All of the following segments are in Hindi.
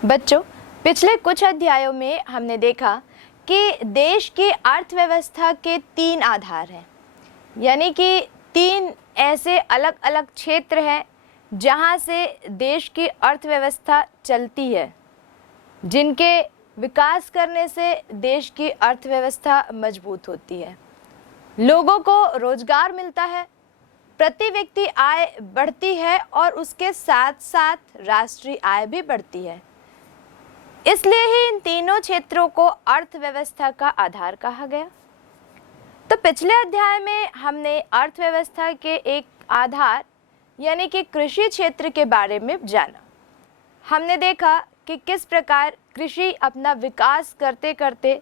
बच्चों, पिछले कुछ अध्यायों में हमने देखा कि देश की अर्थव्यवस्था के तीन आधार हैं, यानी कि तीन ऐसे अलग अलग क्षेत्र हैं जहां से देश की अर्थव्यवस्था चलती है, जिनके विकास करने से देश की अर्थव्यवस्था मजबूत होती है, लोगों को रोजगार मिलता है, प्रति व्यक्ति आय बढ़ती है और उसके साथ साथ राष्ट्रीय आय भी बढ़ती है। इसलिए ही इन तीनों क्षेत्रों को अर्थव्यवस्था का आधार कहा गया। तो पिछले अध्याय में हमने अर्थव्यवस्था के एक आधार यानी कि कृषि क्षेत्र के बारे में जाना। हमने देखा कि किस प्रकार कृषि अपना विकास करते करते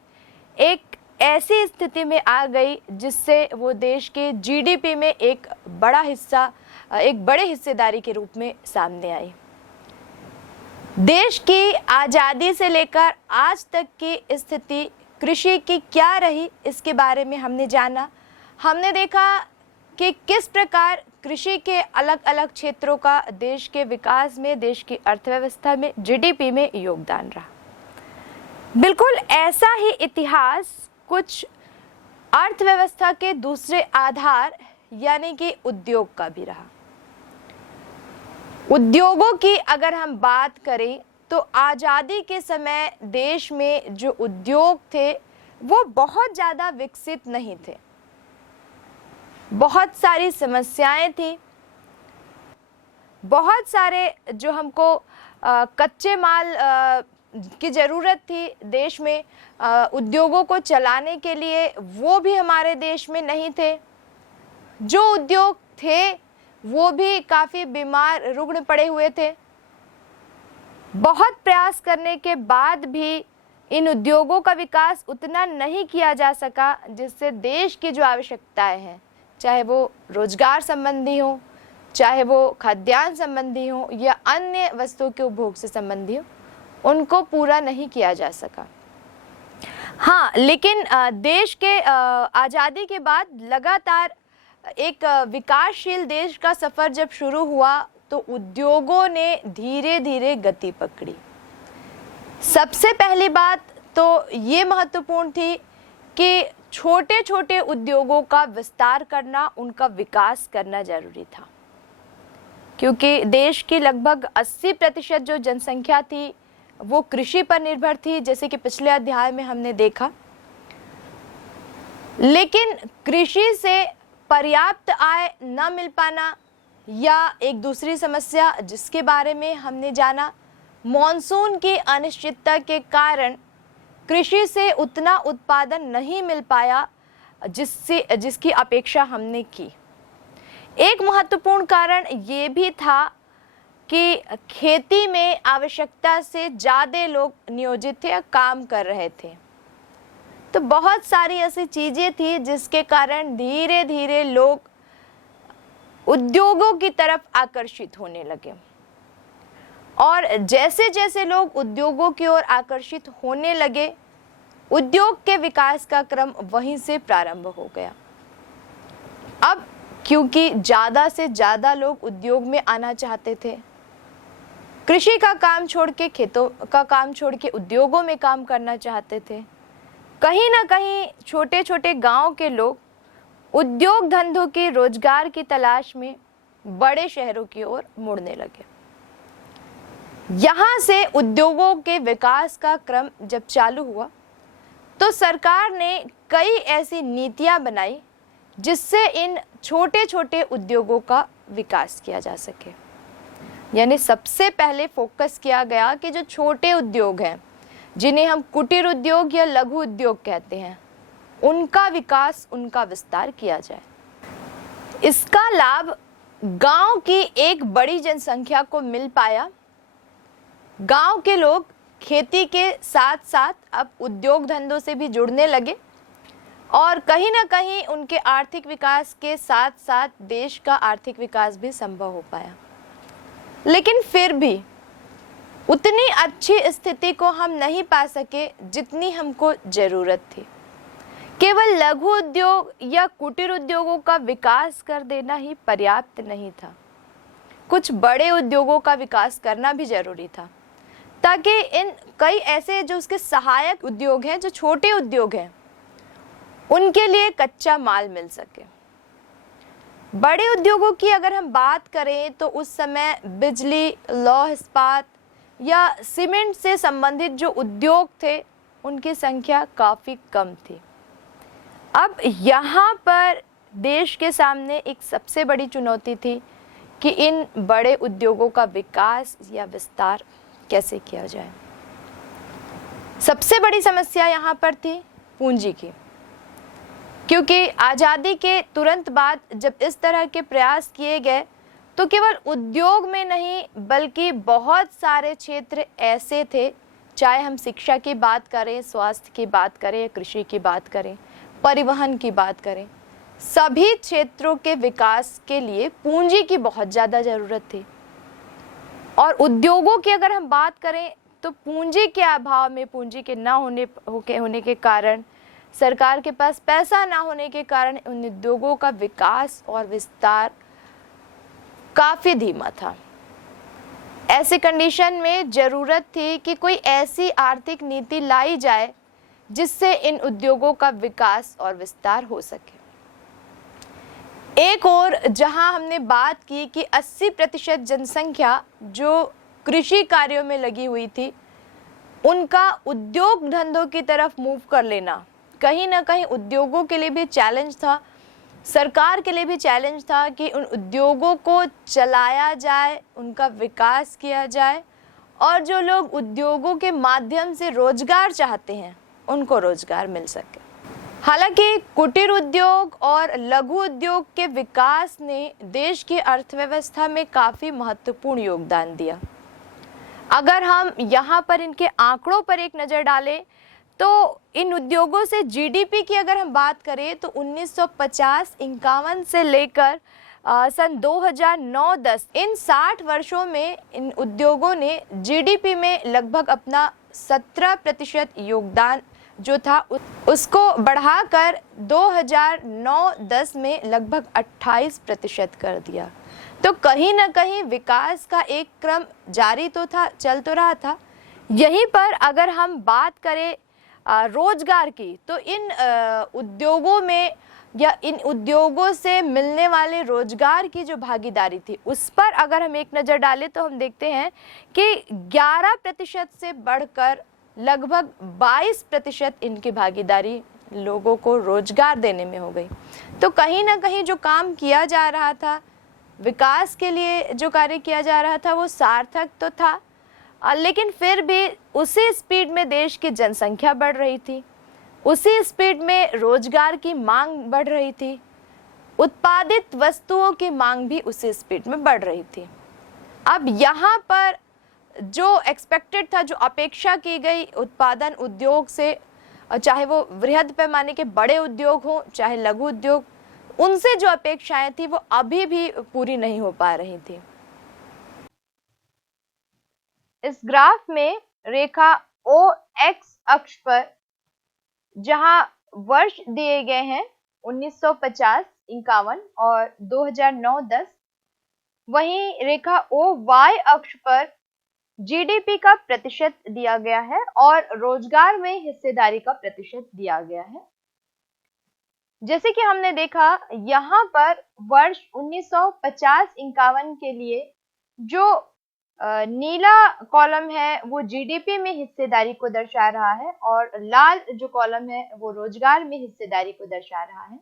एक ऐसी स्थिति में आ गई जिससे वो देश के जीडीपी में एक बड़े हिस्सेदारी के रूप में सामने आई। देश की आज़ादी से लेकर आज तक की स्थिति कृषि की क्या रही, इसके बारे में हमने जाना। हमने देखा कि किस प्रकार कृषि के अलग अलग क्षेत्रों का देश के विकास में, देश की अर्थव्यवस्था में, जीडीपी में योगदान रहा। बिल्कुल ऐसा ही इतिहास कुछ अर्थव्यवस्था के दूसरे आधार यानी कि उद्योग का भी रहा। उद्योगों की अगर हम बात करें तो आज़ादी के समय देश में जो उद्योग थे वो बहुत ज़्यादा विकसित नहीं थे। बहुत सारी समस्याएं थी, बहुत सारे जो हमको कच्चे माल की ज़रूरत थी देश में उद्योगों को चलाने के लिए, वो भी हमारे देश में नहीं थे। जो उद्योग थे वो भी काफ़ी बीमार रुग्ण पड़े हुए थे। बहुत प्रयास करने के बाद भी इन उद्योगों का विकास उतना नहीं किया जा सका जिससे देश की जो आवश्यकताएं हैं, चाहे वो रोजगार संबंधी हो, चाहे वो खाद्यान्न संबंधी हो या अन्य वस्तुओं के उपभोग से संबंधी हो, उनको पूरा नहीं किया जा सका। हाँ, लेकिन देश के आज़ादी के बाद लगातार एक विकासशील देश का सफ़र जब शुरू हुआ तो उद्योगों ने धीरे धीरे गति पकड़ी। सबसे पहली बात तो ये महत्वपूर्ण थी कि छोटे छोटे उद्योगों का विस्तार करना, उनका विकास करना जरूरी था, क्योंकि देश की लगभग 80% जो जनसंख्या थी वो कृषि पर निर्भर थी, जैसे कि पिछले अध्याय में हमने देखा। लेकिन कृषि से पर्याप्त आय न मिल पाना या एक दूसरी समस्या जिसके बारे में हमने जाना, मॉनसून की अनिश्चितता के कारण कृषि से उतना उत्पादन नहीं मिल पाया जिसकी अपेक्षा हमने की। एक महत्वपूर्ण कारण ये भी था कि खेती में आवश्यकता से ज़्यादा लोग नियोजित थे या काम कर रहे थे। तो बहुत सारी ऐसी चीज़ें थी जिसके कारण धीरे धीरे लोग उद्योगों की तरफ आकर्षित होने लगे, और जैसे जैसे लोग उद्योगों की ओर आकर्षित होने लगे, उद्योग के विकास का क्रम वहीं से प्रारंभ हो गया। अब क्योंकि ज़्यादा से ज़्यादा लोग उद्योग में आना चाहते थे, कृषि का काम छोड़ के खेतों का काम छोड़ के उद्योगों में काम करना चाहते थे, कहीं ना कहीं छोटे छोटे गांव के लोग उद्योग धंधों की, रोजगार की तलाश में बड़े शहरों की ओर मुड़ने लगे। यहाँ से उद्योगों के विकास का क्रम जब चालू हुआ तो सरकार ने कई ऐसी नीतियाँ बनाई जिससे इन छोटे छोटे उद्योगों का विकास किया जा सके। यानी सबसे पहले फोकस किया गया कि जो छोटे उद्योग हैं, जिन्हें हम कुटीर उद्योग या लघु उद्योग कहते हैं, उनका विकास, उनका विस्तार किया जाए। इसका लाभ गांव की एक बड़ी जनसंख्या को मिल पाया। गांव के लोग खेती के साथ साथ अब उद्योग धंधों से भी जुड़ने लगे और कहीं ना कहीं उनके आर्थिक विकास के साथ साथ देश का आर्थिक विकास भी संभव हो पाया। लेकिन फिर भी उतनी अच्छी स्थिति को हम नहीं पा सके जितनी हमको ज़रूरत थी। केवल लघु उद्योग या कुटीर उद्योगों का विकास कर देना ही पर्याप्त नहीं था, कुछ बड़े उद्योगों का विकास करना भी जरूरी था, ताकि इन कई ऐसे जो उसके सहायक उद्योग हैं, जो छोटे उद्योग हैं, उनके लिए कच्चा माल मिल सके। बड़े उद्योगों की अगर हम बात करें तो उस समय बिजली, लौह इस्पात या सीमेंट से संबंधित जो उद्योग थे उनकी संख्या काफ़ी कम थी। अब यहाँ पर देश के सामने एक सबसे बड़ी चुनौती थी कि इन बड़े उद्योगों का विकास या विस्तार कैसे किया जाए। सबसे बड़ी समस्या यहाँ पर थी पूंजी की, क्योंकि आज़ादी के तुरंत बाद जब इस तरह के प्रयास किए गए तो केवल उद्योग में नहीं बल्कि बहुत सारे क्षेत्र ऐसे थे, चाहे हम शिक्षा की बात करें, स्वास्थ्य की बात करें, कृषि की बात करें, परिवहन की बात करें, सभी क्षेत्रों के विकास के लिए पूंजी की बहुत ज़्यादा ज़रूरत थी। और उद्योगों की अगर हम बात करें तो पूंजी के अभाव में, पूंजी के ना होने के कारण, सरकार के पास पैसा ना होने के कारण उन उद्योगों का विकास और विस्तार काफ़ी धीमा था। ऐसे कंडीशन में ज़रूरत थी कि कोई ऐसी आर्थिक नीति लाई जाए जिससे इन उद्योगों का विकास और विस्तार हो सके। एक और जहां हमने बात की कि 80% जनसंख्या जो कृषि कार्यों में लगी हुई थी, उनका उद्योग धंधों की तरफ मूव कर लेना कहीं ना कहीं उद्योगों के लिए भी चैलेंज था, सरकार के लिए भी चैलेंज था कि उन उद्योगों को चलाया जाए, उनका विकास किया जाए और जो लोग उद्योगों के माध्यम से रोजगार चाहते हैं उनको रोजगार मिल सके। हालांकि कुटीर उद्योग और लघु उद्योग के विकास ने देश की अर्थव्यवस्था में काफ़ी महत्वपूर्ण योगदान दिया। अगर हम यहाँ पर इनके आंकड़ों पर एक नज़र डालें तो इन उद्योगों से जीडीपी की अगर हम बात करें तो 1950-51 से लेकर सन 2009-10 इन 60 वर्षों में इन उद्योगों ने जीडीपी में लगभग अपना 17% योगदान जो था उसको बढ़ाकर 2009-10 में लगभग 28% कर दिया। तो कहीं ना कहीं विकास का एक क्रम जारी तो था, चल तो रहा था। यहीं पर अगर हम बात करें रोजगार की तो इन उद्योगों में या इन उद्योगों से मिलने वाले रोजगार की जो भागीदारी थी उस पर अगर हम एक नज़र डालें तो हम देखते हैं कि 11% से बढ़कर लगभग 22% इनकी भागीदारी लोगों को रोजगार देने में हो गई। तो कहीं ना कहीं जो काम किया जा रहा था, विकास के लिए जो कार्य किया जा रहा था वो सार्थक तो था, लेकिन फिर भी उसी स्पीड में देश की जनसंख्या बढ़ रही थी, उसी स्पीड में रोजगार की मांग बढ़ रही थी, उत्पादित वस्तुओं की मांग भी उसी स्पीड में बढ़ रही थी। अब यहाँ पर जो एक्सपेक्टेड था, जो अपेक्षा की गई उत्पादन उद्योग से, चाहे वो वृहद पैमाने के बड़े उद्योग हों चाहे लघु उद्योग, उनसे जो अपेक्षाएं थी वो अभी भी पूरी नहीं हो पा रही थी। इस ग्राफ में रेखा ओ एक्स अक्ष पर जहां वर्ष दिए गए हैं 1950-51 और 2009-10, वहीं रेखा ओ वाई अक्ष पर जीडीपी का प्रतिशत दिया गया है और रोजगार में हिस्सेदारी का प्रतिशत दिया गया है। जैसे कि हमने देखा यहाँ पर वर्ष 1950-51 के लिए जो नीला कॉलम है वो जीडीपी में हिस्सेदारी को दर्शा रहा है और लाल जो कॉलम है वो रोजगार में हिस्सेदारी को दर्शा रहा है।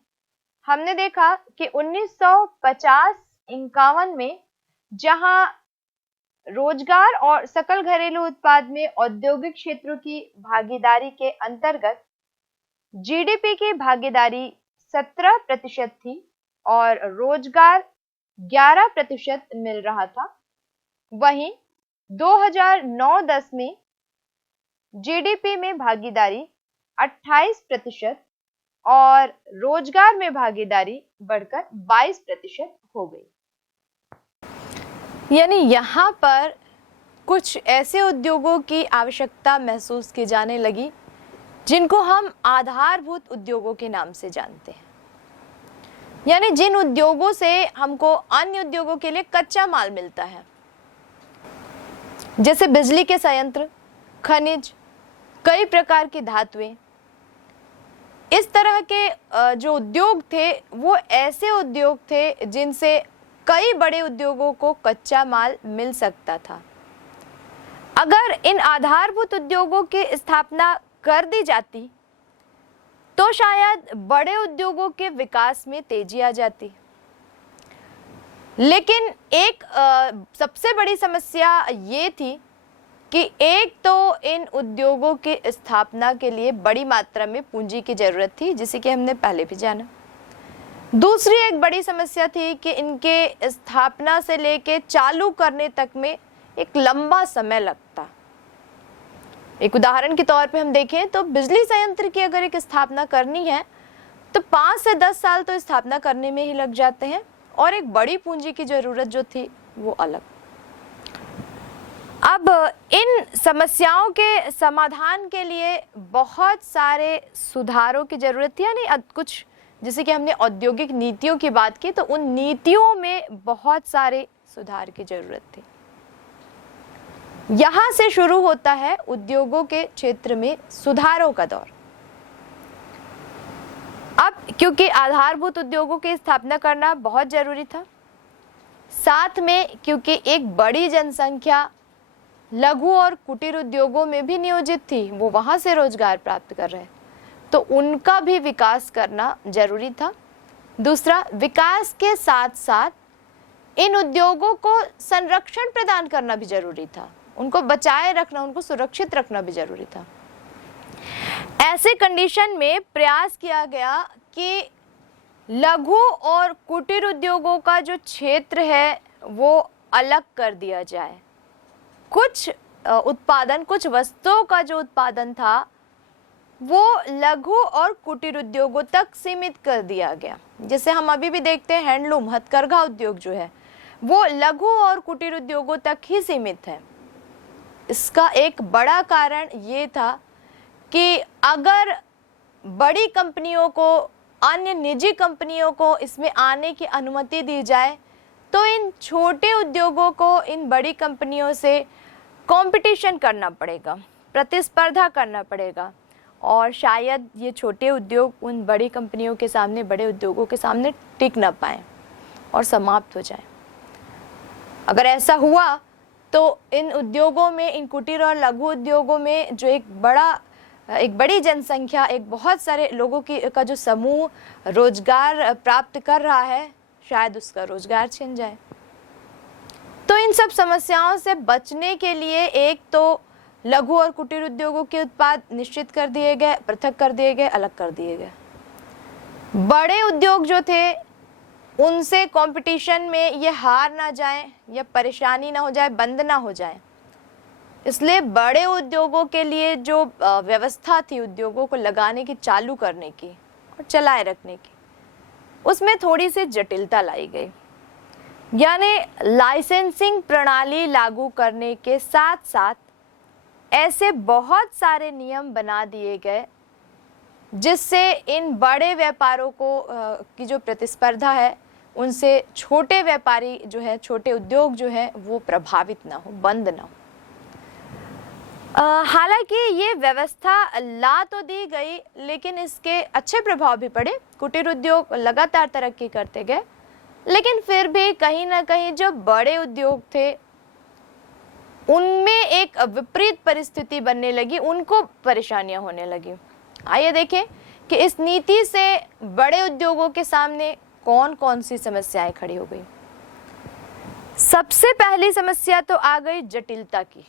हमने देखा कि 1950-51 में जहां रोजगार और सकल घरेलू उत्पाद में औद्योगिक क्षेत्रों की भागीदारी के अंतर्गत जीडीपी की भागीदारी 17% थी और रोजगार 11% मिल रहा था। वहीं 2009-10 में जीडीपी में भागीदारी 28% और रोजगार में भागीदारी बढ़कर 22% हो गई। यानी यहाँ पर कुछ ऐसे उद्योगों की आवश्यकता महसूस की जाने लगी जिनको हम आधारभूत उद्योगों के नाम से जानते हैं, यानी जिन उद्योगों से हमको अन्य उद्योगों के लिए कच्चा माल मिलता है। जैसे बिजली के संयंत्र, खनिज, कई प्रकार की धातुएं। इस तरह के जो उद्योग थे वो ऐसे उद्योग थे जिनसे कई बड़े उद्योगों को कच्चा माल मिल सकता था। अगर इन आधारभूत उद्योगों की स्थापना कर दी जाती तो शायद बड़े उद्योगों के विकास में तेजी आ जाती। लेकिन एक सबसे बड़ी समस्या ये थी कि एक तो इन उद्योगों की स्थापना के लिए बड़ी मात्रा में पूंजी की जरूरत थी, जिसे कि हमने पहले भी जाना। दूसरी एक बड़ी समस्या थी कि इनके स्थापना से लेके चालू करने तक में एक लंबा समय लगता। एक उदाहरण के तौर पे हम देखें तो बिजली संयंत्र की अगर एक स्थापना करनी है तो 5 से 10 साल तो स्थापना करने में ही लग जाते हैं, और एक बड़ी पूंजी की जरूरत जो थी वो अलग। अब इन समस्याओं के समाधान के लिए बहुत सारे सुधारों की जरूरत थी, यानी कुछ जैसे कि हमने औद्योगिक नीतियों की बात की तो उन नीतियों में बहुत सारे सुधार की जरूरत थी। यहां से शुरू होता है उद्योगों के क्षेत्र में सुधारों का दौर। अब क्योंकि आधारभूत उद्योगों की स्थापना करना बहुत जरूरी था, साथ में क्योंकि एक बड़ी जनसंख्या लघु और कुटीर उद्योगों में भी नियोजित थी, वो वहां से रोजगार प्राप्त कर रहे, तो उनका भी विकास करना जरूरी था। दूसरा, विकास के साथ साथ इन उद्योगों को संरक्षण प्रदान करना भी जरूरी था, उनको बचाए रखना, उनको सुरक्षित रखना भी जरूरी था। ऐसे कंडीशन में प्रयास किया गया कि लघु और कुटीर उद्योगों का जो क्षेत्र है वो अलग कर दिया जाए। कुछ उत्पादन, कुछ वस्तुओं का जो उत्पादन था वो लघु और कुटीर उद्योगों तक सीमित कर दिया गया। जैसे हम अभी भी देखते हैं हैंडलूम, हथकरघा उद्योग जो है वो लघु और कुटीर उद्योगों तक ही सीमित है। इसका एक बड़ा कारण ये था कि अगर बड़ी कंपनियों को, अन्य निजी कंपनियों को इसमें आने की अनुमति दी जाए तो इन छोटे उद्योगों को इन बड़ी कंपनियों से कंपटीशन करना पड़ेगा, प्रतिस्पर्धा करना पड़ेगा, और शायद ये छोटे उद्योग उन बड़ी कंपनियों के सामने, बड़े उद्योगों के सामने टिक ना पाए और समाप्त हो जाए। अगर ऐसा हुआ तो इन उद्योगों में, इन कुटीर और लघु उद्योगों में जो एक बड़ी जनसंख्या, एक बहुत सारे लोगों का जो समूह रोजगार प्राप्त कर रहा है, शायद उसका रोजगार छिन जाए। तो इन सब समस्याओं से बचने के लिए एक तो लघु और कुटीर उद्योगों के उत्पाद निश्चित कर दिए गए, पृथक कर दिए गए, अलग कर दिए गए। बड़े उद्योग जो थे उनसे कंपटीशन में ये हार ना जाए या परेशानी ना हो जाए, बंद ना हो जाए, इसलिए बड़े उद्योगों के लिए जो व्यवस्था थी उद्योगों को लगाने की, चालू करने की और चलाए रखने की, उसमें थोड़ी सी जटिलता लाई गई। यानी लाइसेंसिंग प्रणाली लागू करने के साथ साथ ऐसे बहुत सारे नियम बना दिए गए जिससे इन बड़े व्यापारों को की जो प्रतिस्पर्धा है उनसे छोटे व्यापारी जो है, छोटे उद्योग जो है वो प्रभावित ना हो, बंद ना हो। हालांकि ये व्यवस्था ला तो दी गई लेकिन इसके अच्छे प्रभाव भी पड़े। कुटीर उद्योग लगातार तरक्की करते गए, लेकिन फिर भी कहीं ना कहीं जो बड़े उद्योग थे उनमें एक विपरीत परिस्थिति बनने लगी, उनको परेशानियां होने लगी। आइए देखें कि इस नीति से बड़े उद्योगों के सामने कौन कौन सी समस्याएं खड़ी हो गई। सबसे पहली समस्या तो आ गई जटिलता की।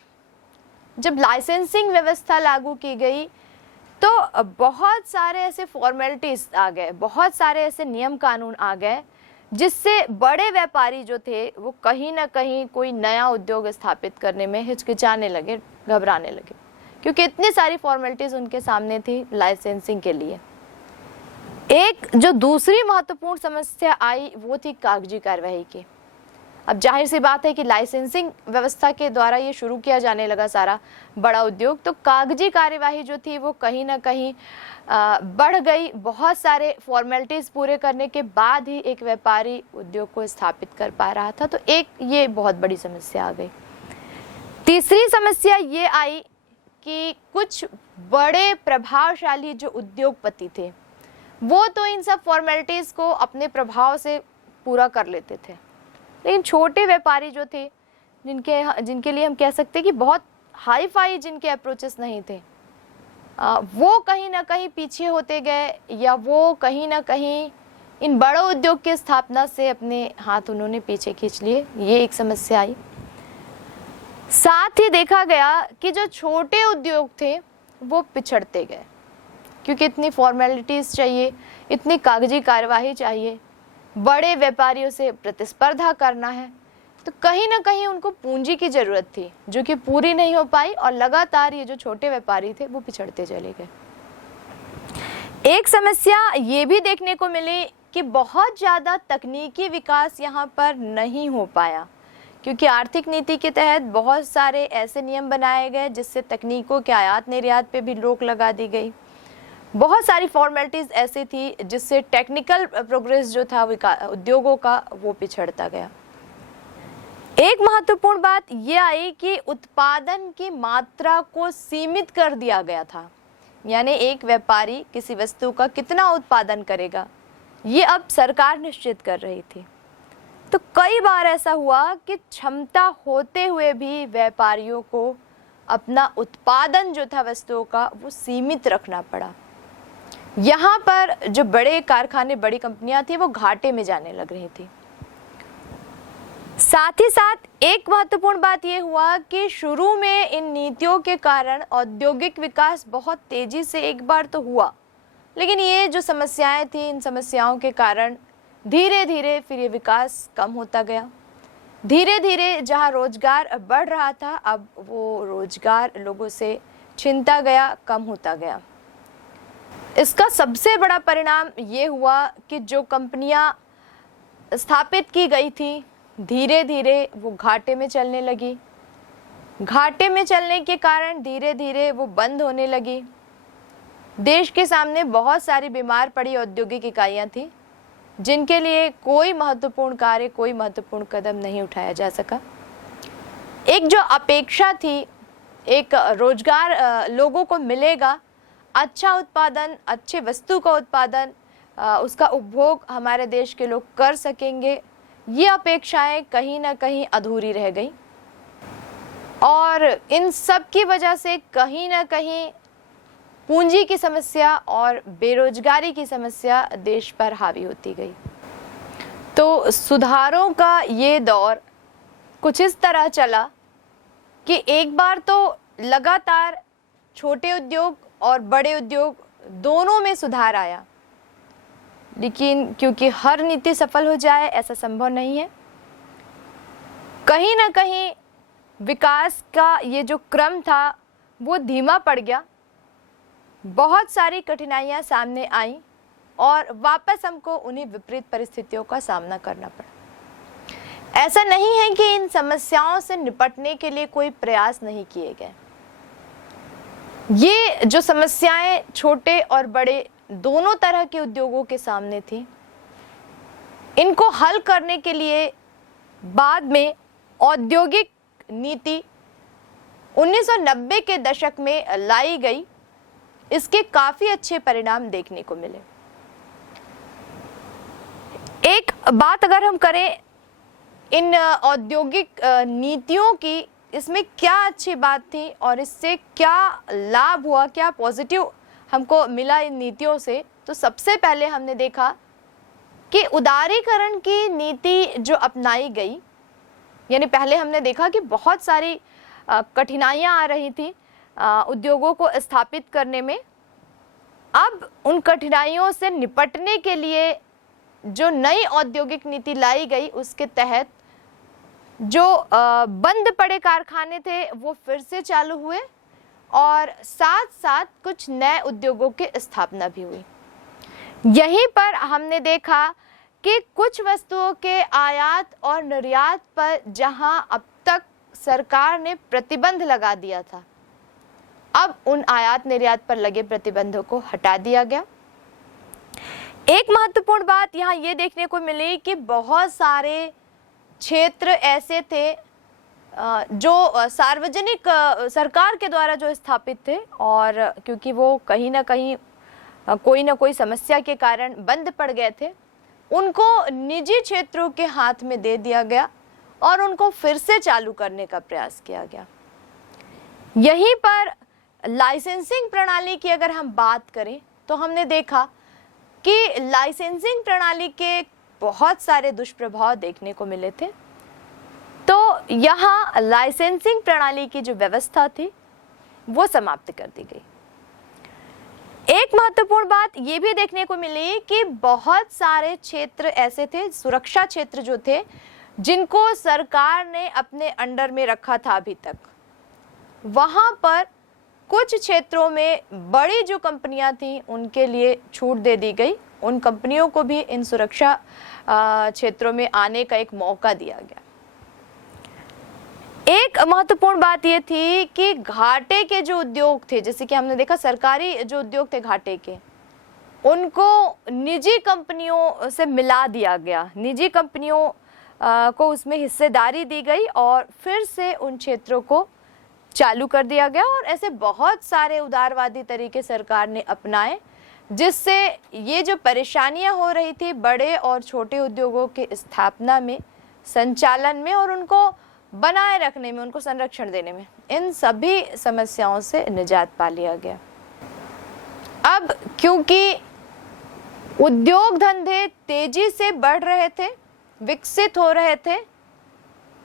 जब लाइसेंसिंग व्यवस्था लागू की गई तो बहुत सारे ऐसे फॉर्मेलिटीज आ गए, बहुत सारे ऐसे नियम कानून आ गए जिससे बड़े व्यापारी जो थे वो कहीं ना कहीं कोई नया उद्योग स्थापित करने में हिचकिचाने लगे, घबराने लगे, क्योंकि इतनी सारी फॉर्मेलिटीज उनके सामने थी लाइसेंसिंग के लिए। एक जो दूसरी महत्वपूर्ण समस्या आई वो थी कागजी कार्यवाही की। अब जाहिर सी बात है कि लाइसेंसिंग व्यवस्था के द्वारा ये शुरू किया जाने लगा सारा बड़ा उद्योग, तो कागजी कार्यवाही जो थी वो कहीं ना कहीं बढ़ गई। बहुत सारे फॉर्मेलिटीज पूरे करने के बाद ही एक व्यापारी उद्योग को स्थापित कर पा रहा था, तो एक ये बहुत बड़ी समस्या आ गई। तीसरी समस्या ये आई कि कुछ बड़े प्रभावशाली जो उद्योगपति थे वो तो इन सब फॉर्मेलिटीज़ को अपने प्रभाव से पूरा कर लेते थे, लेकिन छोटे व्यापारी जो थे जिनके लिए हम कह सकते हैं कि बहुत हाई फाई जिनके अप्रोचेस नहीं थे, वो कहीं ना कहीं पीछे होते गए, या वो कहीं ना कहीं इन बड़े उद्योग की स्थापना से अपने हाथ उन्होंने पीछे खींच लिए। ये एक समस्या आई। साथ ही देखा गया कि जो छोटे उद्योग थे वो पिछड़ते गए, क्योंकि इतनी फॉर्मेलिटीज़ चाहिए, इतनी कागजी कार्यवाही चाहिए, बड़े व्यापारियों से प्रतिस्पर्धा करना है, तो कहीं ना कहीं उनको पूंजी की ज़रूरत थी जो कि पूरी नहीं हो पाई, और लगातार ये जो छोटे व्यापारी थे वो पिछड़ते चले गए। एक समस्या ये भी देखने को मिली कि बहुत ज़्यादा तकनीकी विकास यहाँ पर नहीं हो पाया, क्योंकि आर्थिक नीति के तहत बहुत सारे ऐसे नियम बनाए गए जिससे तकनीकों के आयात निर्यात पे भी रोक लगा दी गई। बहुत सारी फॉर्मेलिटीज़ ऐसी थी जिससे टेक्निकल प्रोग्रेस जो था उद्योगों का वो पिछड़ता गया। एक महत्वपूर्ण बात यह आई कि उत्पादन की मात्रा को सीमित कर दिया गया था, यानी एक व्यापारी किसी वस्तु का कितना उत्पादन करेगा ये अब सरकार निश्चित कर रही थी। तो कई बार ऐसा हुआ कि क्षमता होते हुए भी व्यापारियों को अपना उत्पादन जो था वस्तुओं का वो सीमित रखना पड़ा। यहाँ पर जो बड़े कारखाने, बड़ी कंपनियां थी वो घाटे में जाने लग रही थी। साथ ही साथ एक महत्वपूर्ण बात यह हुआ कि शुरू में इन नीतियों के कारण औद्योगिक विकास बहुत तेजी से एक बार तो हुआ, लेकिन ये जो समस्याएं थी, इन समस्याओं के कारण धीरे धीरे फिर ये विकास कम होता गया। धीरे धीरे जहां रोजगार बढ़ रहा था, अब वो रोजगार लोगों से छिनता गया, कम होता गया। इसका सबसे बड़ा परिणाम ये हुआ कि जो कंपनियां स्थापित की गई थी धीरे धीरे वो घाटे में चलने लगी। घाटे में चलने के कारण धीरे धीरे वो बंद होने लगी। देश के सामने बहुत सारी बीमार पड़ी औद्योगिक इकाइयां थी जिनके लिए कोई महत्वपूर्ण कार्य, कोई महत्वपूर्ण कदम नहीं उठाया जा सका। एक जो अपेक्षा थी, एक रोजगार लोगों को मिलेगा, अच्छा उत्पादन, अच्छे वस्तु का उत्पादन, उसका उपभोग हमारे देश के लोग कर सकेंगे, ये अपेक्षाएं कहीं ना कहीं अधूरी रह गई। और इन सब की वजह से कहीं ना कहीं पूंजी की समस्या और बेरोजगारी की समस्या देश पर हावी होती गई। तो सुधारों का ये दौर कुछ इस तरह चला कि एक बार तो लगातार छोटे उद्योग और बड़े उद्योग दोनों में सुधार आया, लेकिन क्योंकि हर नीति सफल हो जाए ऐसा संभव नहीं है, कहीं ना कहीं विकास का ये जो क्रम था वो धीमा पड़ गया। बहुत सारी कठिनाइयां सामने आईं और वापस हमको उन्हीं विपरीत परिस्थितियों का सामना करना पड़ा। ऐसा नहीं है कि इन समस्याओं से निपटने के लिए कोई प्रयास नहीं किए गए। ये जो समस्याएं छोटे और बड़े दोनों तरह के उद्योगों के सामने थी, इनको हल करने के लिए बाद में औद्योगिक नीति 1990 के दशक में लाई गई। इसके काफी अच्छे परिणाम देखने को मिले। एक बात अगर हम करें इन औद्योगिक नीतियों की, इसमें क्या अच्छी बात थी और इससे क्या लाभ हुआ, क्या पॉजिटिव हमको मिला इन नीतियों से, तो सबसे पहले हमने देखा कि उदारीकरण की नीति जो अपनाई गई, यानी पहले हमने देखा कि बहुत सारी कठिनाइयां आ रही थी उद्योगों को स्थापित करने में। अब उन कठिनाइयों से निपटने के लिए जो नई औद्योगिक नीति लाई गई, उसके तहत जो बंद पड़े कारखाने थे वो फिर से चालू हुए और साथ साथ कुछ नए उद्योगों की स्थापना भी हुई। यहीं पर हमने देखा कि कुछ वस्तुओं के आयात और निर्यात पर जहां अब तक सरकार ने प्रतिबंध लगा दिया था, अब उन आयात निर्यात पर लगे प्रतिबंधों को हटा दिया गया। एक महत्वपूर्ण बात यहाँ ये देखने को मिली कि बहुत सारे क्षेत्र ऐसे थे जो सार्वजनिक सरकार के द्वारा जो स्थापित थे, और क्योंकि वो कहीं ना कहीं कोई ना कोई समस्या के कारण बंद पड़ गए थे, उनको निजी क्षेत्रों के हाथ में दे दिया गया और उनको फिर से चालू करने का प्रयास किया गया। यहीं पर लाइसेंसिंग प्रणाली की अगर हम बात करें तो हमने देखा कि लाइसेंसिंग प्रणाली के बहुत सारे दुष्प्रभाव देखने को मिले थे। तो यहाँ लाइसेंसिंग प्रणाली की जो व्यवस्था थी वो समाप्त कर दी गई। एक महत्वपूर्ण बात ये भी देखने को मिली कि बहुत सारे क्षेत्र ऐसे थे, सुरक्षा क्षेत्र जो थे, जिनको सरकार ने अपने अंडर में रखा था अभी तक, वहाँ पर कुछ क्षेत्रों में बड़ी जो कंपनियां थी उनके लिए छूट दे दी गई। उन कंपनियों को भी इन सुरक्षा क्षेत्रों में आने का एक मौका दिया गया। एक महत्वपूर्ण बात ये थी कि घाटे के जो उद्योग थे, जैसे कि हमने देखा सरकारी जो उद्योग थे घाटे के, उनको निजी कंपनियों से मिला दिया गया, निजी कंपनियों को उसमें हिस्सेदारी दी गई और फिर से उन क्षेत्रों को चालू कर दिया गया। और ऐसे बहुत सारे उदारवादी तरीके सरकार ने अपनाए, जिससे ये जो परेशानियां हो रही थी बड़े और छोटे उद्योगों के स्थापना में, संचालन में और उनको बनाए रखने में, उनको संरक्षण देने में, इन सभी समस्याओं से निजात पा लिया गया। अब क्योंकि उद्योग धंधे तेजी से बढ़ रहे थे, विकसित हो रहे थे,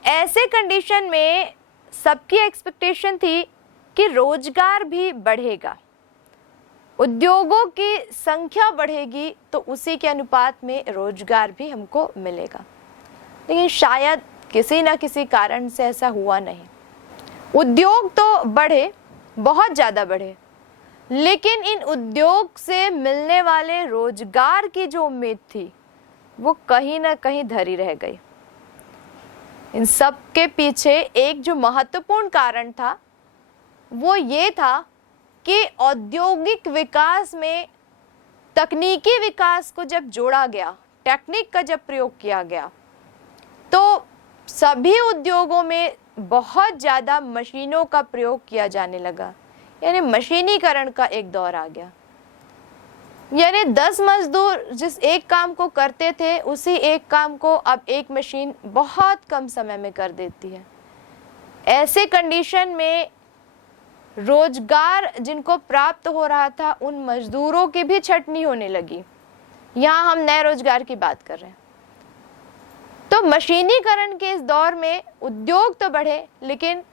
ऐसे कंडीशन में सबकी एक्सपेक्टेशन थी कि रोजगार भी बढ़ेगा, उद्योगों की संख्या बढ़ेगी तो उसी के अनुपात में रोजगार भी हमको मिलेगा। लेकिन शायद किसी न किसी कारण से ऐसा हुआ नहीं। उद्योग तो बढ़े, बहुत ज़्यादा बढ़े, लेकिन इन उद्योग से मिलने वाले रोजगार की जो उम्मीद थी वो कहीं ना कहीं धरी रह गई। इन सब के पीछे एक जो महत्वपूर्ण कारण था वो ये था कि औद्योगिक विकास में तकनीकी विकास को जब जोड़ा गया, टेक्निक का जब प्रयोग किया गया, तो सभी उद्योगों में बहुत ज़्यादा मशीनों का प्रयोग किया जाने लगा, यानी मशीनीकरण का एक दौर आ गया। यानी 10 मजदूर जिस एक काम को करते थे, उसी एक काम को अब एक मशीन बहुत कम समय में कर देती है। ऐसे कंडीशन में रोजगार जिनको प्राप्त हो रहा था, उन मजदूरों की भी छटनी होने लगी। यहाँ हम नए रोजगार की बात कर रहे हैं। तो मशीनीकरण के इस दौर में उद्योग तो बढ़े, लेकिन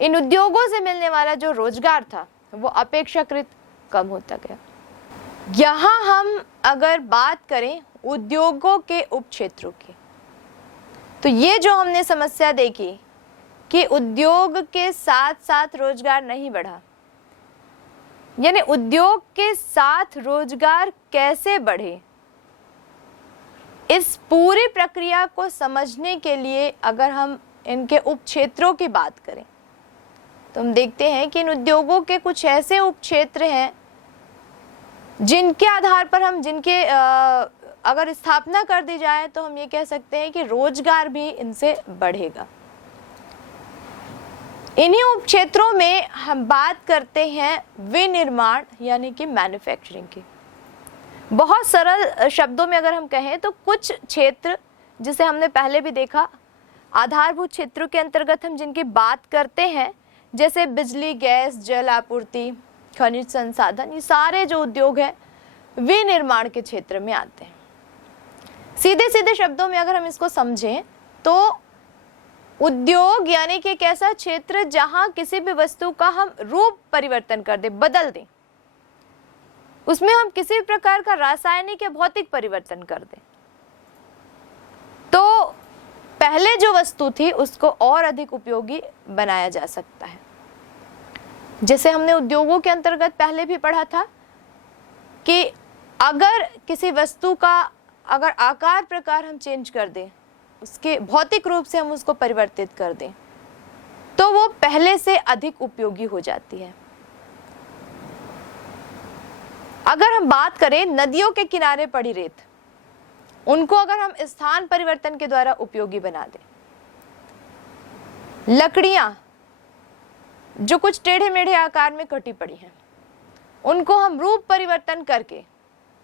इन उद्योगों से मिलने वाला जो रोजगार था वो अपेक्षाकृत कम होता गया। यहाँ हम अगर बात करें उद्योगों के उपक्षेत्रों की, तो ये जो हमने समस्या देखी कि उद्योग के साथ साथ रोजगार नहीं बढ़ा, यानी उद्योग के साथ रोजगार कैसे बढ़े, इस पूरी प्रक्रिया को समझने के लिए अगर हम इनके उपक्षेत्रों की बात करें तो हम देखते हैं कि इन उद्योगों के कुछ ऐसे उपक्षेत्र हैं जिनके आधार पर हम अगर स्थापना कर दी जाए तो हम ये कह सकते हैं कि रोजगार भी इनसे बढ़ेगा। इन्हीं उपक्षेत्रों में हम बात करते हैं विनिर्माण यानी कि मैन्युफैक्चरिंग की। बहुत सरल शब्दों में अगर हम कहें तो कुछ क्षेत्र जिसे हमने पहले भी देखा, आधारभूत क्षेत्रों के अंतर्गत हम जिनकी बात करते हैं, जैसे बिजली, गैस, जल आपूर्ति, खनिज संसाधन, ये सारे जो उद्योग हैं विनिर्माण के क्षेत्र में आते हैं। सीधे सीधे शब्दों में अगर हम इसको समझें तो उद्योग यानी कि एक ऐसा क्षेत्र जहां किसी भी वस्तु का हम रूप परिवर्तन कर दें, बदल दें, उसमें हम किसी प्रकार का रासायनिक या भौतिक परिवर्तन कर दें, तो पहले जो वस्तु थी उसको और अधिक उपयोगी बनाया जा सकता है। जैसे हमने उद्योगों के अंतर्गत पहले भी पढ़ा था कि अगर किसी वस्तु का अगर आकार प्रकार हम चेंज कर दें, उसके भौतिक रूप से हम उसको परिवर्तित कर दें, तो वो पहले से अधिक उपयोगी हो जाती है। अगर हम बात करें नदियों के किनारे पड़ी रेत, उनको अगर हम स्थान परिवर्तन के द्वारा उपयोगी बना दें लकड़ियां जो कुछ टेढ़े मेढ़े आकार में कटी पड़ी हैं, उनको हम रूप परिवर्तन करके,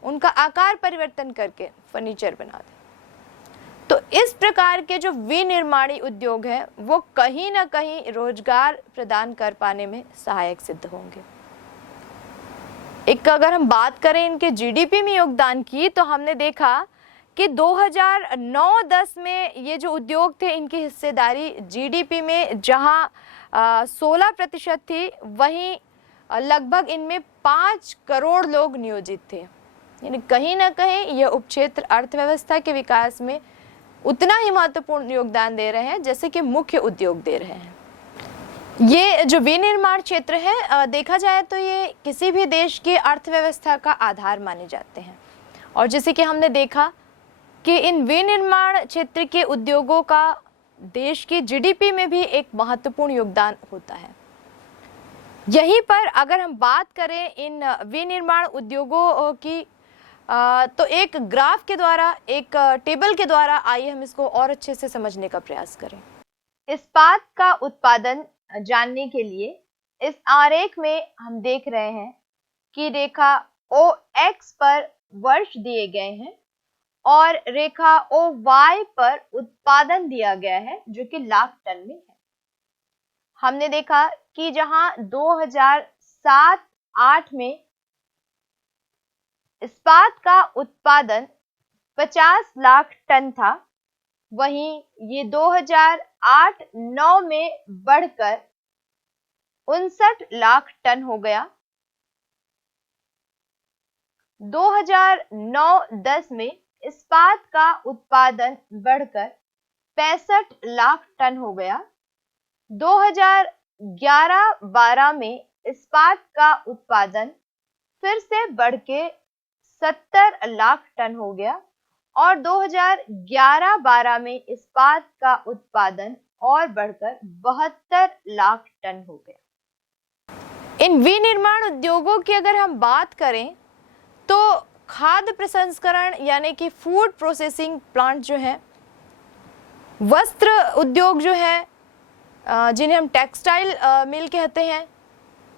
उनका आकार परिवर्तन करके फर्नीचर बना दें। तो इस प्रकार के जो विनिर्माणी उद्योग है वो कहीं ना कहीं रोजगार प्रदान कर पाने में सहायक सिद्ध होंगे। एक अगर हम बात करें इनके जीडीपी में योगदान की, तो हमने देखा कि 2009-10 में ये जो उद्योग थे इनकी हिस्सेदारी जीडीपी में जहां 16% थी, वहीं लगभग इनमें 5 करोड़ लोग नियोजित थे। यानी कहीं ना कहीं यह उपक्षेत्र अर्थव्यवस्था के विकास में उतना ही महत्वपूर्ण योगदान दे रहे हैं जैसे कि मुख्य उद्योग दे रहे हैं। ये जो विनिर्माण क्षेत्र है, देखा जाए तो ये किसी भी देश की अर्थव्यवस्था का आधार माने जाते हैं। और जैसे कि हमने देखा कि इन विनिर्माण क्षेत्र के उद्योगों का देश की जीडीपी में भी एक महत्वपूर्ण योगदान होता है। यहीं पर अगर हम बात करें इन विनिर्माण उद्योगों की, तो एक ग्राफ के द्वारा, एक टेबल के द्वारा आइए हम इसको और अच्छे से समझने का प्रयास करें। इस्पात का उत्पादन जानने के लिए इस आरेख में हम देख रहे हैं कि रेखा OX पर वर्ष दिए गए हैं और रेखा OY पर उत्पादन दिया गया है जो कि लाख टन में है। हमने देखा कि जहां 2007-8 में इस्पात का उत्पादन 50 लाख टन था, वहीं ये 2008-9 में बढ़कर 59 लाख टन हो गया। 2009-10 में इस्पात का उत्पादन बढ़कर 65 लाख टन हो गया। 2011-12 में इस्पात का उत्पादन फिर से बढ़ के 70 लाख टन हो गया और 2011-12 में इस्पात का उत्पादन और बढ़कर 72 लाख टन हो गया। इन विनिर्माण उद्योगों की अगर हम बात करें तो खाद्य प्रसंस्करण यानी कि फूड प्रोसेसिंग प्लांट जो है, वस्त्र उद्योग जो है जिन्हें हम टेक्सटाइल मिल कहते हैं,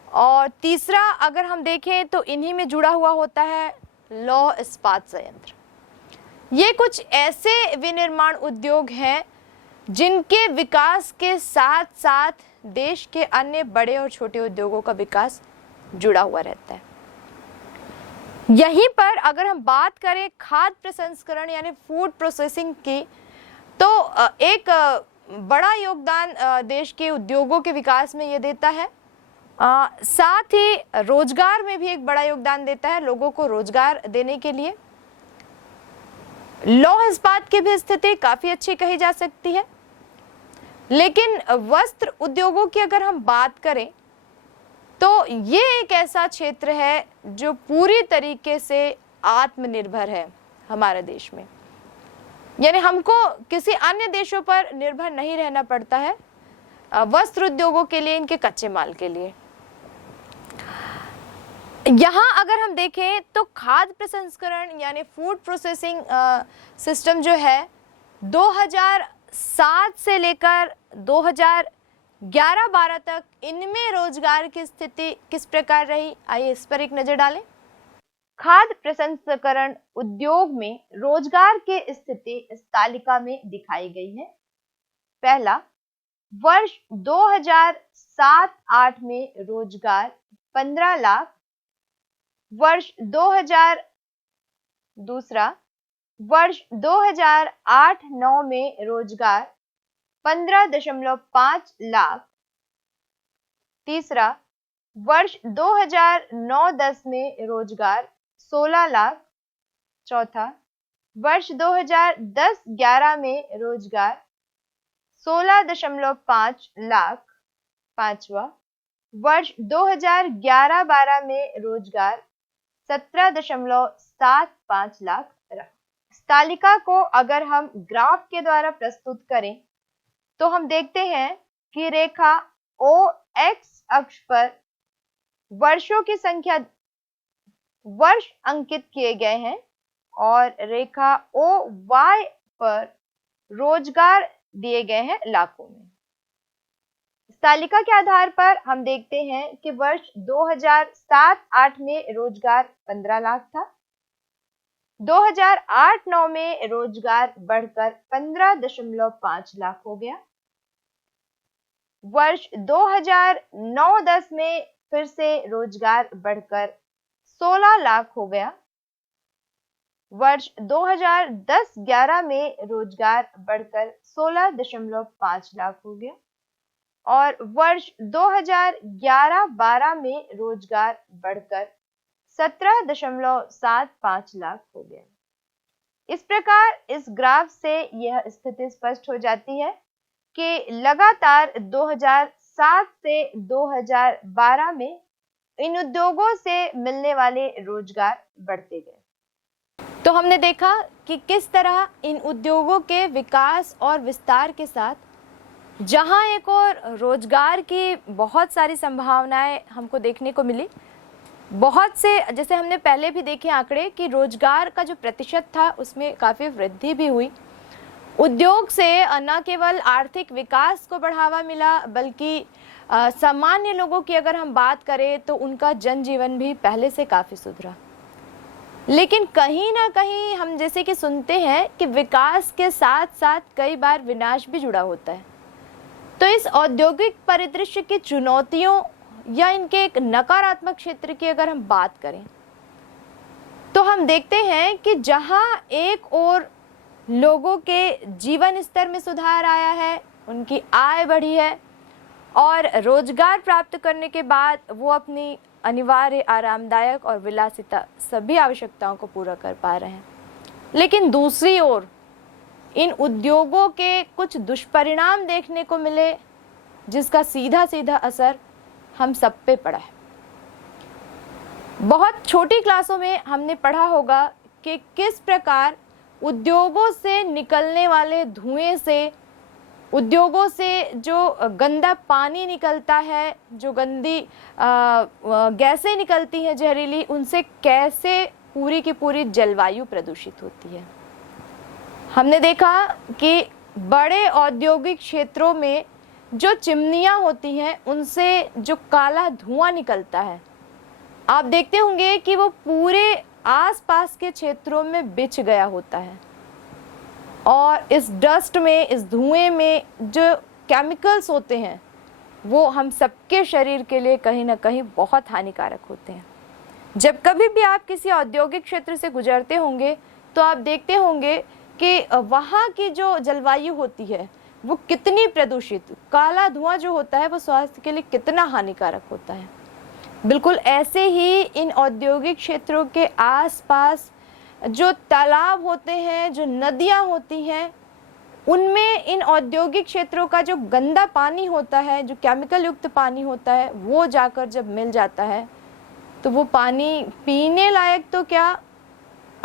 और तीसरा अगर हम देखें तो इन्हीं में जुड़ा हुआ होता है लौह इस्पात संयंत्र। ये कुछ ऐसे विनिर्माण उद्योग हैं जिनके विकास के साथ साथ देश के अन्य बड़े और छोटे उद्योगों का विकास जुड़ा हुआ रहता है। यहीं पर अगर हम बात करें खाद्य प्रसंस्करण यानी फूड प्रोसेसिंग की, तो एक बड़ा योगदान देश के उद्योगों के विकास में ये देता है। साथ ही रोजगार में भी एक बड़ा योगदान देता है, लोगों को रोजगार देने के लिए। लौह इस्पात की भी स्थिति काफी अच्छी कही जा सकती है, लेकिन वस्त्र उद्योगों की अगर हम बात करें तो ये एक ऐसा क्षेत्र है जो पूरी तरीके से आत्मनिर्भर है हमारे देश में। यानी हमको किसी अन्य देशों पर निर्भर नहीं रहना पड़ता है वस्त्र उद्योगों के लिए, इनके कच्चे माल के लिए। यहाँ अगर हम देखें तो खाद्य प्रसंस्करण यानी फूड प्रोसेसिंग सिस्टम जो है 2007 से लेकर 2011-12 तक इनमें रोजगार की स्थिति किस प्रकार रही, आइए इस पर एक नजर डालें। खाद्य प्रसंस्करण उद्योग में रोजगार की स्थिति इस तालिका में दिखाई गई है। पहला, वर्ष 2007-8 में रोजगार 15 लाख, दूसरा वर्ष 2008-9 में रोजगार 15.5 लाख, तीसरा वर्ष 2009-10 में रोजगार 16 लाख, चौथा वर्ष 2010-11 में रोजगार 16.5 लाख, पांचवा वर्ष 2011-12 में रोजगार 17.75 लाख रहा। इस तालिका को अगर हम ग्राफ के द्वारा प्रस्तुत करें तो हम देखते हैं कि रेखा OX अक्ष पर वर्षों की संख्या, वर्ष अंकित किए गए हैं और रेखा OY पर रोजगार दिए गए हैं लाखों में। तालिका के आधार पर हम देखते हैं कि वर्ष 2007-8 में रोजगार 15 लाख था। 2008-9 में रोजगार बढ़कर 15.5 लाख हो गया। वर्ष 2009-10 में फिर से रोजगार बढ़कर 16 लाख हो गया। वर्ष 2010-11 में रोजगार बढ़कर 16.5 लाख हो गया और वर्ष 2011-12 में रोजगार बढ़कर 17.75 लाख हो गया। इस प्रकार इस ग्राफ से यह स्थिति स्पष्ट हो जाती है कि लगातार 2007 से 2012 में इन उद्योगों से मिलने वाले रोजगार बढ़ते गए। तो हमने देखा कि किस तरह इन उद्योगों के विकास और विस्तार के साथ जहां एक और रोजगार की बहुत सारी संभावनाएं हमको देखने को मिली, बहुत से, जैसे हमने पहले भी देखे आंकड़े कि रोजगार का जो प्रतिशत था उसमें काफ़ी वृद्धि भी हुई। उद्योग से न केवल आर्थिक विकास को बढ़ावा मिला बल्कि सामान्य लोगों की अगर हम बात करें तो उनका जनजीवन भी पहले से काफ़ी सुधरा। लेकिन कहीं ना कहीं हम जैसे कि सुनते हैं कि विकास के साथ साथ कई बार विनाश भी जुड़ा होता है। तो इस औद्योगिक परिदृश्य की चुनौतियों या इनके एक नकारात्मक क्षेत्र की अगर हम बात करें तो हम देखते हैं कि जहां एक और लोगों के जीवन स्तर में सुधार आया है, उनकी आय बढ़ी है और रोजगार प्राप्त करने के बाद वो अपनी अनिवार्य, आरामदायक और विलासिता सभी आवश्यकताओं को पूरा कर पा रहे हैं। लेकिन दूसरी ओर इन उद्योगों के कुछ दुष्परिणाम देखने को मिले जिसका सीधा सीधा असर हम सब पे पड़ा है। बहुत छोटी क्लासों में हमने पढ़ा होगा कि किस प्रकार उद्योगों से निकलने वाले धुएं से, उद्योगों से जो गंदा पानी निकलता है, जो गंदी गैसें निकलती हैं जहरीली, उनसे कैसे पूरी की पूरी जलवायु प्रदूषित होती है। हमने देखा कि बड़े औद्योगिक क्षेत्रों में जो चिमनियाँ होती हैं उनसे जो काला धुआं निकलता है, आप देखते होंगे कि वो पूरे आसपास के क्षेत्रों में बिछ गया होता है और इस डस्ट में, इस धुएं में जो केमिकल्स होते हैं वो हम सबके शरीर के लिए कहीं ना कहीं बहुत हानिकारक होते हैं। जब कभी भी आप किसी औद्योगिक क्षेत्र से गुजरते होंगे तो आप देखते होंगे कि वहाँ की जो जलवायु होती है वो कितनी प्रदूषित, काला धुआं जो होता है वो स्वास्थ्य के लिए कितना हानिकारक होता है। बिल्कुल ऐसे ही इन औद्योगिक क्षेत्रों के आसपास जो तालाब होते हैं, जो नदियाँ होती हैं, उनमें इन औद्योगिक क्षेत्रों का जो गंदा पानी होता है, जो केमिकल युक्त पानी होता है, वो जाकर जब मिल जाता है तो वो पानी पीने लायक तो क्या,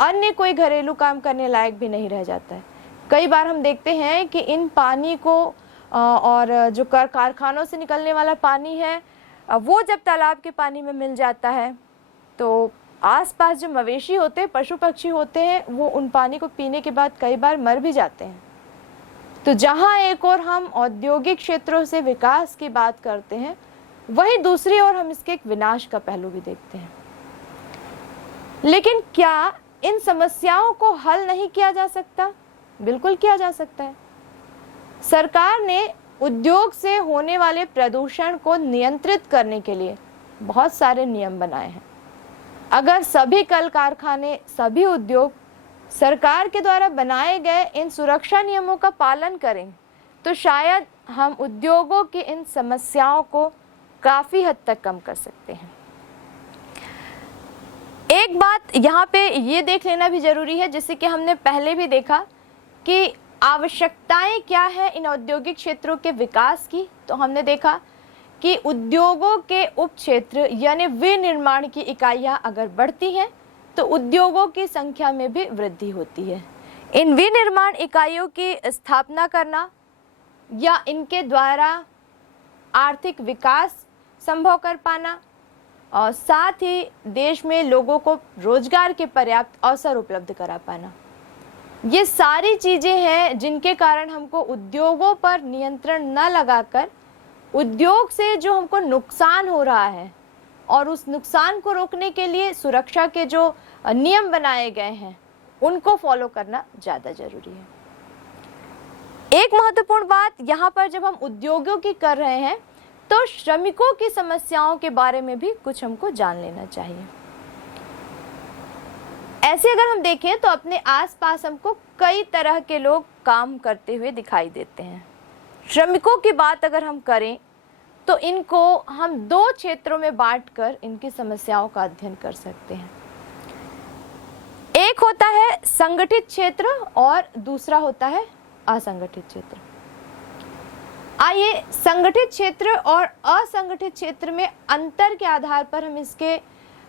अन्य कोई घरेलू काम करने लायक भी नहीं रह जाता है। कई बार हम देखते हैं कि इन पानी को और जो कारखानों से निकलने वाला पानी है वो जब तालाब के पानी में मिल जाता है तो आसपास जो मवेशी होते हैं, पशु पक्षी होते हैं, वो उन पानी को पीने के बाद कई बार मर भी जाते हैं। तो जहाँ एक और हम औद्योगिक क्षेत्रों से विकास की बात करते हैं, वहीं दूसरी ओर हम इसके एक विनाश का पहलू भी देखते हैं। लेकिन क्या इन समस्याओं को हल नहीं किया जा सकता? बिल्कुल किया जा सकता है। सरकार ने उद्योग से होने वाले प्रदूषण को नियंत्रित करने के लिए बहुत सारे नियम बनाए हैं। अगर सभी कल कारखाने, सभी उद्योग सरकार के द्वारा बनाए गए इन सुरक्षा नियमों का पालन करें तो शायद हम उद्योगों की इन समस्याओं को काफ़ी हद तक कम कर सकते हैं। एक बात यहाँ पे ये देख लेना भी ज़रूरी है, जैसे कि हमने पहले भी देखा कि आवश्यकताएं क्या है इन औद्योगिक क्षेत्रों के विकास की। तो हमने देखा कि उद्योगों के उप क्षेत्र यानी विनिर्माण की इकाइयां अगर बढ़ती हैं तो उद्योगों की संख्या में भी वृद्धि होती है। इन विनिर्माण इकाइयों की स्थापना करना या इनके द्वारा आर्थिक विकास संभव कर पाना और साथ ही देश में लोगों को रोजगार के पर्याप्त अवसर उपलब्ध करा पाना, ये सारी चीज़ें हैं जिनके कारण हमको उद्योगों पर नियंत्रण न लगाकर उद्योग से जो हमको नुकसान हो रहा है और उस नुकसान को रोकने के लिए सुरक्षा के जो नियम बनाए गए हैं उनको फॉलो करना ज़्यादा जरूरी है। एक महत्वपूर्ण बात यहाँ पर जब हम उद्योगों की कर रहे हैं तो श्रमिकों की समस्याओं के बारे में भी कुछ हमको जान लेना चाहिए। ऐसे अगर हम देखें तो अपने आसपास हमको कई तरह के लोग काम करते हुए दिखाई देते हैं। श्रमिकों की बात अगर हम करें तो इनको हम दो क्षेत्रों में बांटकर इनकी समस्याओं का अध्ययन कर सकते हैं। एक होता है संगठित क्षेत्र और दूसरा होता है असंगठित क्षेत्र। आइए संगठित क्षेत्र और असंगठित क्षेत्र में अंतर के आधार पर हम इसके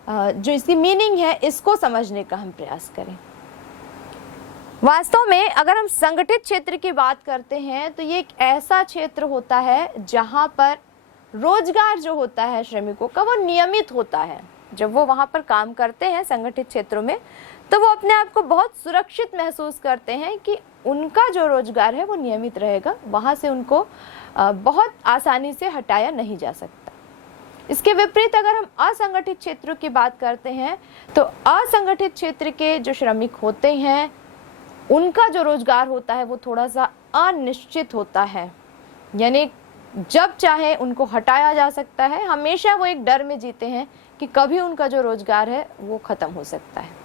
जो इसकी मीनिंग है इसको समझने का हम प्रयास करें। वास्तव में अगर हम संगठित क्षेत्र की बात करते हैं तो ये एक ऐसा क्षेत्र होता है जहां पर रोजगार जो होता है श्रमिकों का वो नियमित होता है। जब वो वहां पर काम करते हैं संगठित क्षेत्रों में तो वो अपने आप को बहुत सुरक्षित महसूस करते हैं कि उनका जो रोजगार है वो नियमित रहेगा, वहां से उनको बहुत आसानी से हटाया नहीं जा सकता। इसके विपरीत अगर हम असंगठित क्षेत्रों की बात करते हैं तो असंगठित क्षेत्र के जो श्रमिक होते हैं उनका जो रोजगार होता है वो थोड़ा सा अनिश्चित होता है, यानी जब चाहे उनको हटाया जा सकता है। हमेशा वो एक डर में जीते हैं कि कभी उनका जो रोजगार है वो खत्म हो सकता है।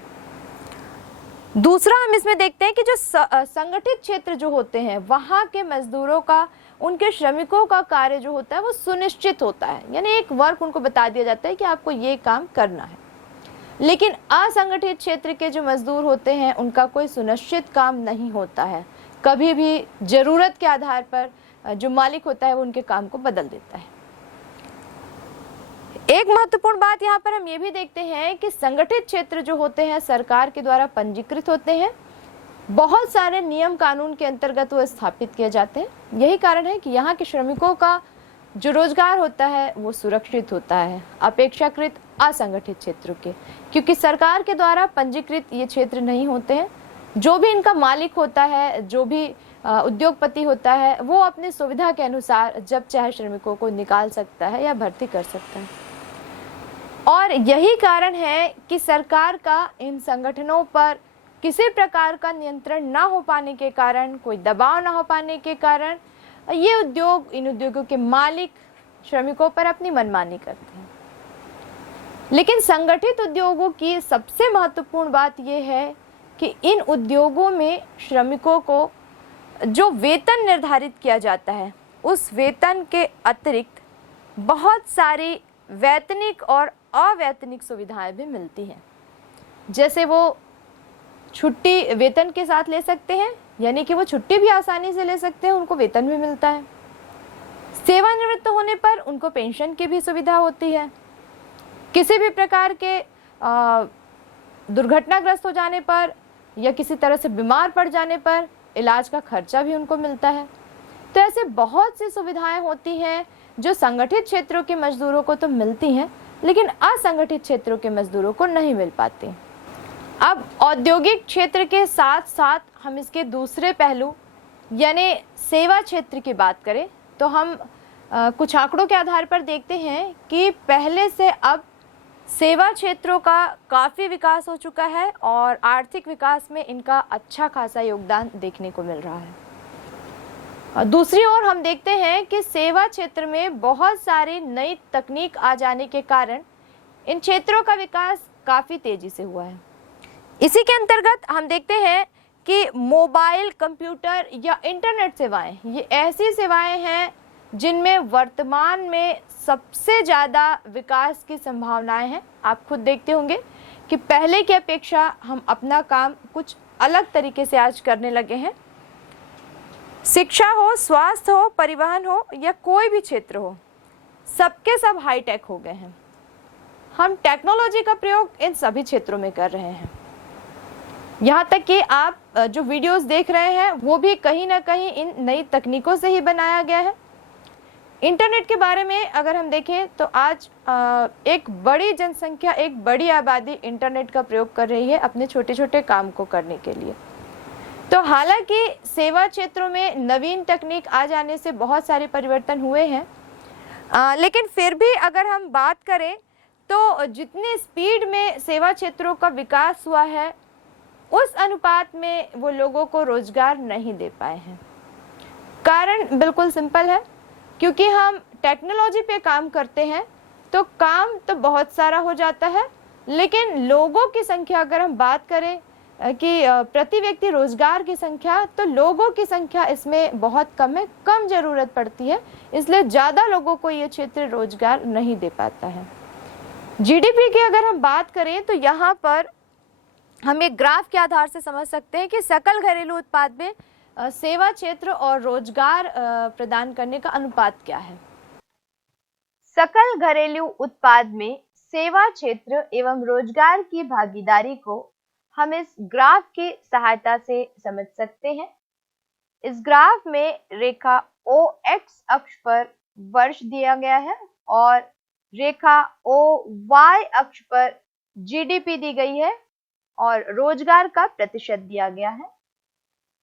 दूसरा हम इसमें देखते हैं कि जो संगठित क्षेत्र जो होते हैं वहाँ के मजदूरों का, उनके श्रमिकों का कार्य जो होता है वो सुनिश्चित होता है, यानी एक वर्क उनको बता दिया जाता है कि आपको ये काम करना है। लेकिन असंगठित क्षेत्र के जो मजदूर होते हैं उनका कोई सुनिश्चित काम नहीं होता है। कभी भी जरूरत के आधार पर जो मालिक होता है वो उनके काम को बदल देता है। एक महत्वपूर्ण बात यहाँ पर हम ये भी देखते हैं कि संगठित क्षेत्र जो होते हैं सरकार के द्वारा पंजीकृत होते हैं, बहुत सारे नियम कानून के अंतर्गत वो स्थापित किए जाते हैं। यही कारण है कि यहाँ के श्रमिकों का जो रोजगार होता है वो सुरक्षित होता है अपेक्षाकृत असंगठित क्षेत्रों के, क्योंकि सरकार के द्वारा पंजीकृत ये क्षेत्र नहीं होते हैं। जो भी इनका मालिक होता है, जो भी उद्योगपति होता है, वो अपनी सुविधा के अनुसार जब चाहे श्रमिकों को निकाल सकता है या भर्ती कर सकता है। और यही कारण है कि सरकार का इन संगठनों पर किसी प्रकार का नियंत्रण ना हो पाने के कारण, कोई दबाव ना हो पाने के कारण ये उद्योग, इन उद्योगों के मालिक श्रमिकों पर अपनी मनमानी करते हैं। लेकिन संगठित उद्योगों की सबसे महत्वपूर्ण बात यह है कि इन उद्योगों में श्रमिकों को जो वेतन निर्धारित किया जाता है उस वेतन के अतिरिक्त बहुत सारी वैतनिक और अवैतनिक सुविधाएं भी मिलती हैं। जैसे वो छुट्टी वेतन के साथ ले सकते हैं, यानी कि वो छुट्टी भी आसानी से ले सकते हैं, उनको वेतन भी मिलता है। सेवानिवृत्त होने पर उनको पेंशन की भी सुविधा होती है। किसी भी प्रकार के दुर्घटनाग्रस्त हो जाने पर या किसी तरह से बीमार पड़ जाने पर इलाज का खर्चा भी उनको मिलता है। तो ऐसे बहुत सी सुविधाएं होती हैं जो संगठित क्षेत्रों के मजदूरों को तो मिलती हैं, लेकिन असंगठित क्षेत्रों के मजदूरों को नहीं मिल पाती। अब औद्योगिक क्षेत्र के साथ साथ हम इसके दूसरे पहलू यानी सेवा क्षेत्र की बात करें तो हम कुछ आंकड़ों के आधार पर देखते हैं कि पहले से अब सेवा क्षेत्रों का काफ़ी विकास हो चुका है और आर्थिक विकास में इनका अच्छा खासा योगदान देखने को मिल रहा है। दूसरी ओर हम देखते हैं कि सेवा क्षेत्र में बहुत सारी नई तकनीक आ जाने के कारण इन क्षेत्रों का विकास काफ़ी तेज़ी से हुआ है। इसी के अंतर्गत हम देखते हैं कि मोबाइल, कंप्यूटर या इंटरनेट सेवाएं, ये ऐसी सेवाएं हैं जिनमें वर्तमान में सबसे ज़्यादा विकास की संभावनाएं हैं। आप खुद देखते होंगे कि पहले की अपेक्षा हम अपना काम कुछ अलग तरीके से आज करने लगे हैं। शिक्षा हो, स्वास्थ्य हो, परिवहन हो या कोई भी क्षेत्र हो, सबके सब हाईटेक हो गए हैं। हम टेक्नोलॉजी का प्रयोग इन सभी क्षेत्रों में कर रहे हैं। यहाँ तक कि आप जो वीडियोस देख रहे हैं वो भी कहीं ना कहीं इन नई तकनीकों से ही बनाया गया है। इंटरनेट के बारे में अगर हम देखें तो आज एक बड़ी जनसंख्या, एक बड़ी आबादी इंटरनेट का प्रयोग कर रही है अपने छोटे छोटे काम को करने के लिए। तो हालांकि सेवा क्षेत्रों में नवीन तकनीक आ जाने से बहुत सारे परिवर्तन हुए हैं, लेकिन फिर भी अगर हम बात करें तो जितनी स्पीड में सेवा क्षेत्रों का विकास हुआ है उस अनुपात में वो लोगों को रोजगार नहीं दे पाए हैं। कारण बिल्कुल सिंपल है, क्योंकि हम टेक्नोलॉजी पे काम करते हैं तो काम तो बहुत सारा हो जाता है, लेकिन लोगों की संख्या अगर हम बात करें कि प्रति व्यक्ति रोजगार की संख्या, तो लोगों की संख्या इसमें बहुत कम है, कम जरूरत पड़ती है, इसलिए ज़्यादा लोगों को ये क्षेत्र रोजगार नहीं दे पाता है। जीडीपी की अगर हम बात करें तो यहाँ पर हम एक ग्राफ के आधार से समझ सकते हैं कि सकल घरेलू उत्पाद में सेवा क्षेत्र और रोजगार प्रदान करने का अनुपात क्या है। सकल घरेलू उत्पाद में सेवा क्षेत्र एवं रोजगार की भागीदारी को हम इस ग्राफ की सहायता से समझ सकते हैं। इस ग्राफ में रेखा ओ एक्स अक्ष पर वर्ष दिया गया है और रेखा ओ वाई अक्ष पर जीडीपी दी गई है और रोजगार का प्रतिशत दिया गया है।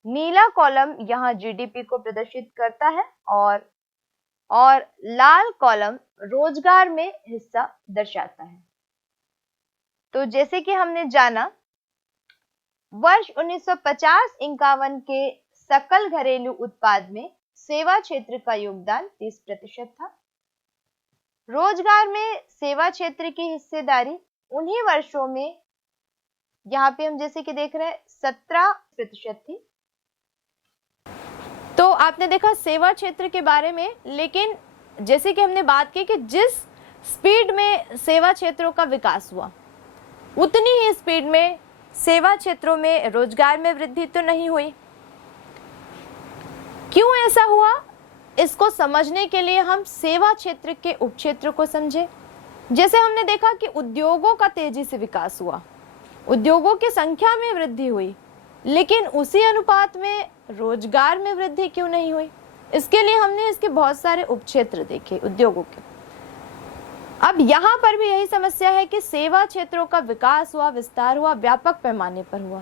नीला कॉलम यहाँ जीडीपी को प्रदर्शित करता है और लाल कॉलम रोजगार में हिस्सा दर्शाता है। तो जैसे कि हमने जाना, वर्ष 1950-51 के सकल घरेलू उत्पाद में सेवा क्षेत्र का योगदान 30% था। रोजगार में सेवा क्षेत्र की हिस्सेदारी उन्हीं वर्षों में, यहाँ पे हम जैसे कि देख रहे हैं, 17% थी। तो आपने देखा सेवा क्षेत्र के बारे में, लेकिन जैसे कि हमने बात की कि जिस स्पीड में सेवा क्षेत्रों का विकास हुआ उतनी ही स्पीड में सेवा क्षेत्रों में रोजगार में वृद्धि तो नहीं हुई। क्यों ऐसा हुआ, इसको समझने के लिए हम सेवा क्षेत्र के उपक्षेत्र को समझें। जैसे हमने देखा कि उद्योगों का तेजी से विकास हुआ, उद्योगों की संख्या में वृद्धि हुई, लेकिन उसी अनुपात में रोजगार में वृद्धि क्यों नहीं हुई। इसके लिए हमने इसके बहुत सारे उपक्षेत्र देखे उद्योगों के। अब यहाँ पर भी यही समस्या है कि सेवा क्षेत्रों का विकास हुआ, विस्तार हुआ, व्यापक पैमाने पर हुआ,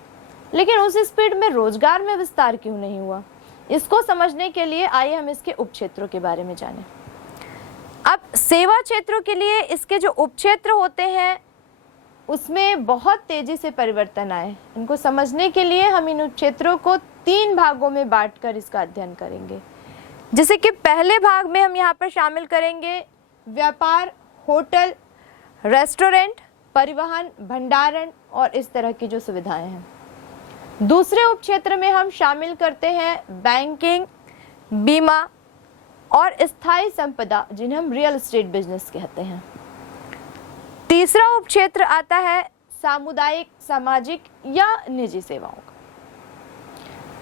लेकिन उस स्पीड में रोजगार में विस्तार क्यों नहीं हुआ। इसको समझने के लिए आइए हम इसके उपक्षेत्रों के बारे में जानें। अब सेवा क्षेत्रों के लिए इसके जो उपक्षेत्र होते हैं उसमें बहुत तेजी से परिवर्तन आए। इनको समझने के लिए हम इन उपक्षेत्रों को 3 भागों में बांटकर इसका अध्ययन करेंगे। जैसे कि पहले भाग में हम यहाँ पर शामिल करेंगे व्यापार, होटल, रेस्टोरेंट, परिवहन, भंडारण और इस तरह की जो सुविधाएं हैं। दूसरे उपक्षेत्र में हम शामिल करते हैं बैंकिंग, बीमा और स्थायी संपदा, जिन्हें हम रियल एस्टेट बिजनेस कहते हैं। तीसरा उपक्षेत्र आता है सामुदायिक, सामाजिक या निजी सेवाओं का।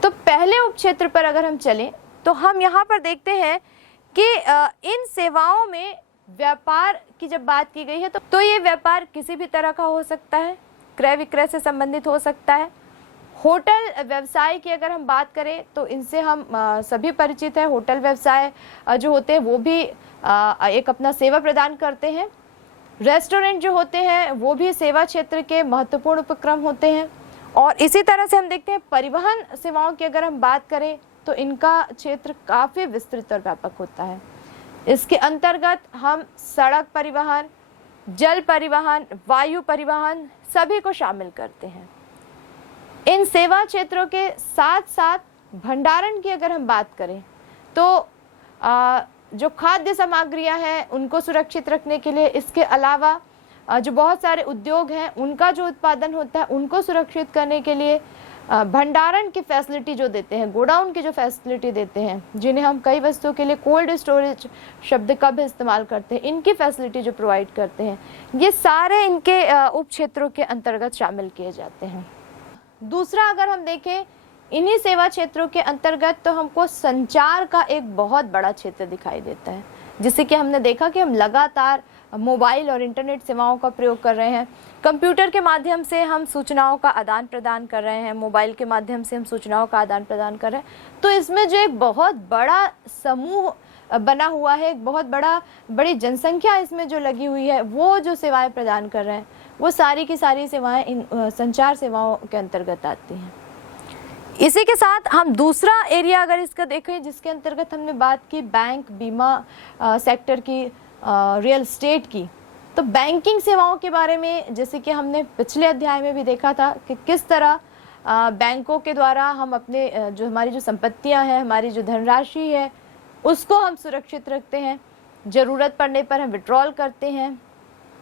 तो पहले उपक्षेत्र पर अगर हम चलें तो हम यहाँ पर देखते हैं कि इन सेवाओं में व्यापार की जब बात की गई है तो ये व्यापार किसी भी तरह का हो सकता है, क्रय विक्रय से संबंधित हो सकता है। होटल व्यवसाय की अगर हम बात करें तो इनसे हम सभी परिचित हैं। होटल व्यवसाय जो होते हैं वो भी एक अपना सेवा प्रदान करते हैं। रेस्टोरेंट जो होते हैं वो भी सेवा क्षेत्र के महत्वपूर्ण उपक्रम होते हैं। और इसी तरह से हम देखते हैं परिवहन सेवाओं की अगर हम बात करें तो इनका क्षेत्र काफ़ी विस्तृत और व्यापक होता है। इसके अंतर्गत हम सड़क परिवहन, जल परिवहन, वायु परिवहन सभी को शामिल करते हैं। इन सेवा क्षेत्रों के साथ साथ भंडारण की अगर हम बात करें तो जो खाद्य सामग्रियां हैं उनको सुरक्षित रखने के लिए, इसके अलावा जो बहुत सारे उद्योग हैं उनका जो उत्पादन होता है उनको सुरक्षित करने के लिए भंडारण की फैसिलिटी जो देते हैं, गोडाउन की जो फैसिलिटी देते हैं, जिन्हें हम कई वस्तुओं के लिए कोल्ड स्टोरेज शब्द का भी इस्तेमाल करते हैं, इनकी फैसिलिटी जो प्रोवाइड करते हैं, ये सारे इनके उप क्षेत्रों के अंतर्गत शामिल किए जाते हैं। दूसरा अगर हम देखें इन्हीं सेवा क्षेत्रों के अंतर्गत तो हमको संचार का एक बहुत बड़ा क्षेत्र दिखाई देता है। जिससे कि हमने देखा कि हम लगातार मोबाइल और इंटरनेट सेवाओं का प्रयोग कर रहे हैं, कंप्यूटर के माध्यम से हम सूचनाओं का आदान प्रदान कर रहे हैं, मोबाइल के माध्यम से हम सूचनाओं का आदान प्रदान कर रहे हैं। तो इसमें जो एक बहुत बड़ा समूह बना हुआ है, एक बहुत बड़ी जनसंख्या इसमें जो लगी हुई है, वो जो सेवाएं प्रदान कर रहे हैं वो सारी की सारी सेवाएं इन संचार सेवाओं के अंतर्गत आती हैं। इसी के साथ हम दूसरा एरिया अगर इसका देखें जिसके अंतर्गत हमने बात की बैंक, बीमा सेक्टर की, रियल एस्टेट की, तो बैंकिंग सेवाओं के बारे में जैसे कि हमने पिछले अध्याय में भी देखा था कि किस तरह बैंकों के द्वारा हम अपने जो हमारी जो संपत्तियां हैं, हमारी जो धनराशि है, उसको हम सुरक्षित रखते हैं, ज़रूरत पड़ने पर हम विड्रॉल करते हैं,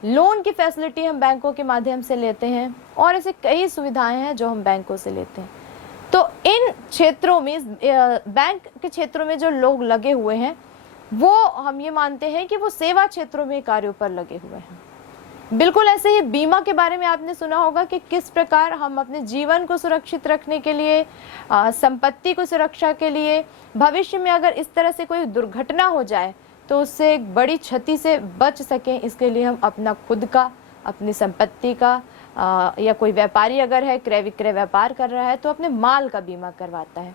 लोन की फैसिलिटी हम बैंकों के माध्यम से लेते हैं और ऐसे कई सुविधाएं हैं जो हम बैंकों से लेते हैं। तो इन क्षेत्रों में, बैंक के क्षेत्रों में जो लोग लगे हुए हैं वो हम ये मानते हैं कि वो सेवा क्षेत्रों में कार्यों पर लगे हुए हैं। बिल्कुल ऐसे ही बीमा के बारे में आपने सुना होगा कि किस प्रकार हम अपने जीवन को सुरक्षित रखने के लिए, संपत्ति को सुरक्षा के लिए, भविष्य में अगर इस तरह से कोई दुर्घटना हो जाए तो उससे एक बड़ी क्षति से बच सकें, इसके लिए हम अपना खुद का, अपनी संपत्ति का, या कोई व्यापारी अगर है क्रय विक्रय व्यापार कर रहा है तो अपने माल का बीमा करवाता है।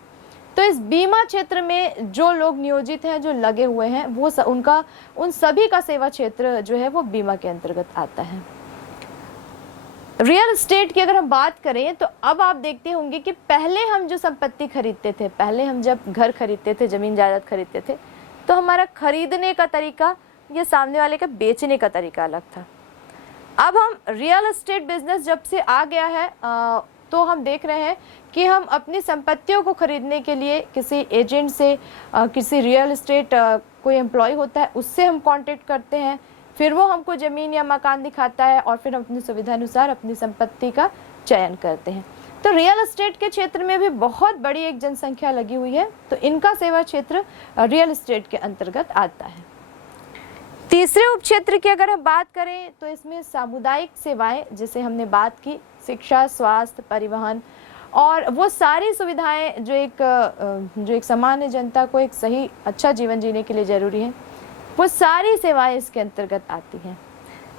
तो इस बीमा क्षेत्र में जो लोग नियोजित हैं, जो लगे हुए हैं, वो उनका उन सभी का सेवा क्षेत्र जो है वो बीमा के अंतर्गत आता है। रियल एस्टेट की अगर हम बात करें तो अब आप देखते होंगे कि पहले हम जो संपत्ति खरीदते थे, पहले हम जब घर खरीदते थे, जमीन जायदाद खरीदते थे, तो हमारा खरीदने का तरीका या सामने वाले का बेचने का तरीका अलग था। अब हम रियल एस्टेट बिजनेस जब से आ गया है तो हम देख रहे हैं कि हम अपनी संपत्तियों को खरीदने के लिए किसी एजेंट से, किसी रियल एस्टेट कोई एम्प्लॉय होता है उससे हम कांटेक्ट करते हैं, फिर वो हमको ज़मीन या मकान दिखाता है और फिर हम अपनी सुविधा अनुसार अपनी संपत्ति का चयन करते हैं। तो रियल एस्टेट के क्षेत्र में भी बहुत बड़ी एक जनसंख्या लगी हुई है, तो इनका सेवा क्षेत्र रियल एस्टेट के अंतर्गत आता है। तीसरे उपक्षेत्र की अगर हम बात करें तो इसमें सामुदायिक सेवाएं, जिसे हमने बात की, शिक्षा, स्वास्थ्य, परिवहन और वो सारी सुविधाएं जो एक सामान्य जनता को एक सही अच्छा जीवन जीने के लिए जरूरी है, वो सारी सेवाएं इसके अंतर्गत आती हैं।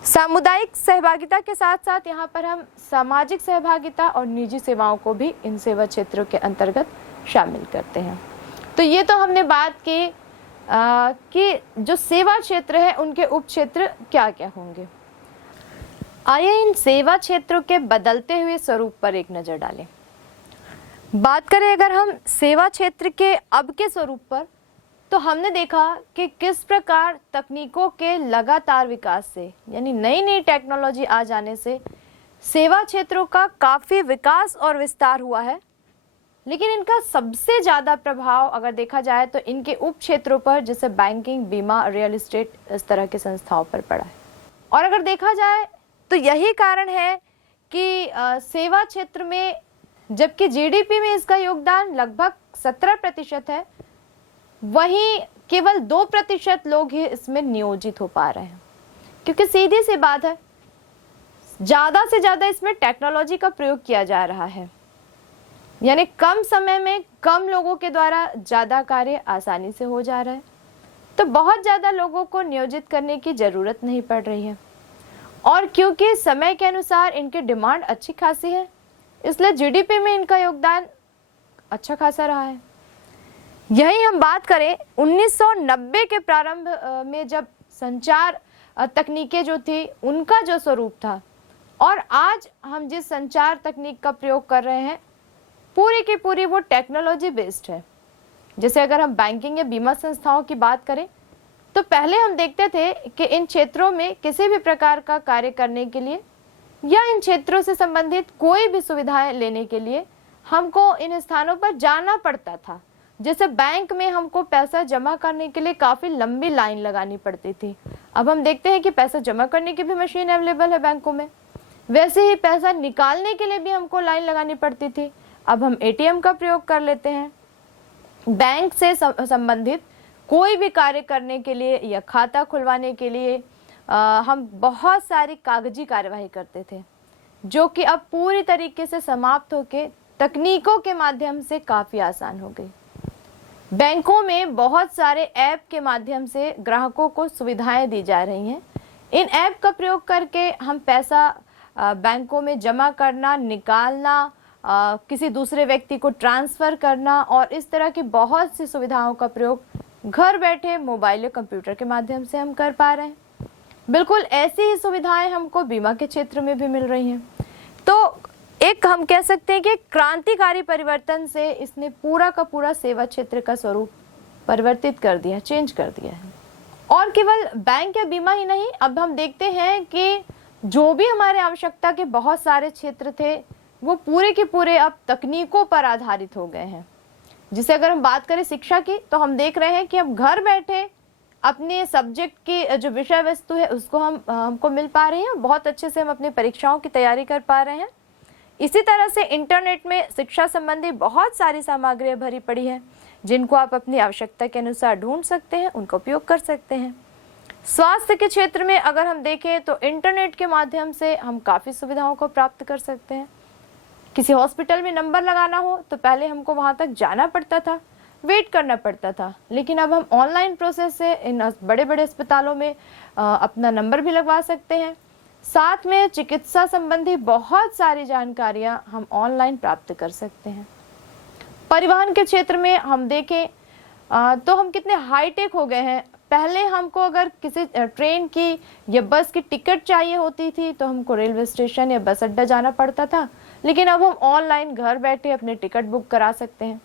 सामुदायिक सहभागिता के साथ साथ यहाँ पर हम सामाजिक सहभागिता और निजी सेवाओं को भी इन सेवा क्षेत्रों के अंतर्गत शामिल करते हैं। तो ये तो हमने बात की कि जो सेवा क्षेत्र है उनके उप क्षेत्र क्या क्या होंगे। आइए इन सेवा क्षेत्रों के बदलते हुए स्वरूप पर एक नज़र डालें। बात करें अगर हम सेवा क्षेत्र के अब के स्वरूप पर, तो हमने देखा कि किस प्रकार तकनीकों के लगातार विकास से, यानी नई नई टेक्नोलॉजी आ जाने से सेवा क्षेत्रों का काफ़ी विकास और विस्तार हुआ है, लेकिन इनका सबसे ज़्यादा प्रभाव अगर देखा जाए तो इनके उप क्षेत्रों पर, जैसे बैंकिंग, बीमा, रियल एस्टेट, इस तरह की संस्थाओं पर पड़ा है। और अगर देखा जाए तो यही कारण है कि सेवा क्षेत्र में, जबकि जीडीपी में इसका योगदान लगभग 17% है, वहीं केवल 2% लोग ही इसमें नियोजित हो पा रहे हैं, क्योंकि सीधी सी बात है, ज़्यादा से ज़्यादा इसमें टेक्नोलॉजी का प्रयोग किया जा रहा है, यानी कम समय में कम लोगों के द्वारा ज़्यादा कार्य आसानी से हो जा रहा है, तो बहुत ज़्यादा लोगों को नियोजित करने की ज़रूरत नहीं पड़ रही है। और क्योंकि समय के अनुसार इनकी डिमांड अच्छी खासी है, इसलिए जीडीपी में इनका योगदान अच्छा खासा रहा है। यही हम बात करें 1990 के प्रारंभ में, जब संचार तकनीकें जो थी उनका जो स्वरूप था, और आज हम जिस संचार तकनीक का प्रयोग कर रहे हैं पूरी की पूरी वो टेक्नोलॉजी बेस्ड है। जैसे अगर हम बैंकिंग या बीमा संस्थाओं की बात करें तो पहले हम देखते थे कि इन क्षेत्रों में किसी भी प्रकार का कार्य करने के लिए या इन क्षेत्रों से संबंधित कोई भी सुविधाएं लेने के लिए हमको इन स्थानों पर जाना पड़ता था। जैसे बैंक में हमको पैसा जमा करने के लिए काफ़ी लंबी लाइन लगानी पड़ती थी, अब हम देखते हैं कि पैसा जमा करने की भी मशीन अवेलेबल है बैंकों में। वैसे ही पैसा निकालने के लिए भी हमको लाइन लगानी पड़ती थी, अब हम एटीएम का प्रयोग कर लेते हैं। बैंक से संबंधित कोई भी कार्य करने के लिए या खाता खुलवाने के लिए हम बहुत सारी कागजी कार्यवाही करते थे, जो कि अब पूरी तरीके से समाप्त होकर तकनीकों के माध्यम से काफ़ी आसान हो गई। बैंकों में बहुत सारे ऐप के माध्यम से ग्राहकों को सुविधाएं दी जा रही हैं। इन ऐप का प्रयोग करके हम पैसा बैंकों में जमा करना, निकालना, किसी दूसरे व्यक्ति को ट्रांसफ़र करना और इस तरह की बहुत सी सुविधाओं का प्रयोग घर बैठे मोबाइल या कंप्यूटर के माध्यम से हम कर पा रहे हैं। बिल्कुल ऐसी ही सुविधाएं हमको बीमा के क्षेत्र में भी मिल रही हैं। तो एक हम कह सकते हैं कि क्रांतिकारी परिवर्तन से इसने पूरा का पूरा सेवा क्षेत्र का स्वरूप परिवर्तित कर दिया, चेंज कर दिया है। और केवल बैंक या बीमा ही नहीं, अब हम देखते हैं कि जो भी हमारे आवश्यकता के बहुत सारे क्षेत्र थे वो पूरे के पूरे अब तकनीकों पर आधारित हो गए हैं। जिसे अगर हम बात करें शिक्षा की, तो हम देख रहे हैं कि अब घर बैठे अपने सब्जेक्ट की जो विषय वस्तु है उसको हमको मिल पा रही है, बहुत अच्छे से हम अपनी परीक्षाओं की तैयारी कर पा रहे हैं। इसी तरह से इंटरनेट में शिक्षा संबंधी बहुत सारी सामग्रियाँ भरी पड़ी है जिनको आप अपनी आवश्यकता के अनुसार ढूंढ सकते हैं, उनका उपयोग कर सकते हैं। स्वास्थ्य के क्षेत्र में अगर हम देखें तो इंटरनेट के माध्यम से हम काफ़ी सुविधाओं को प्राप्त कर सकते हैं। किसी हॉस्पिटल में नंबर लगाना हो तो पहले हमको वहाँ तक जाना पड़ता था, वेट करना पड़ता था, लेकिन अब हम ऑनलाइन प्रोसेस से इन बड़े बड़े अस्पतालों में अपना नंबर भी लगवा सकते हैं। साथ में चिकित्सा संबंधी बहुत सारी जानकारियां हम ऑनलाइन प्राप्त कर सकते हैं। परिवहन के क्षेत्र में हम देखें तो हम कितने हाईटेक हो गए हैं। पहले हमको अगर किसी ट्रेन की या बस की टिकट चाहिए होती थी तो हमको रेलवे स्टेशन या बस अड्डा जाना पड़ता था, लेकिन अब हम ऑनलाइन घर बैठे अपने टिकट बुक करा सकते हैं।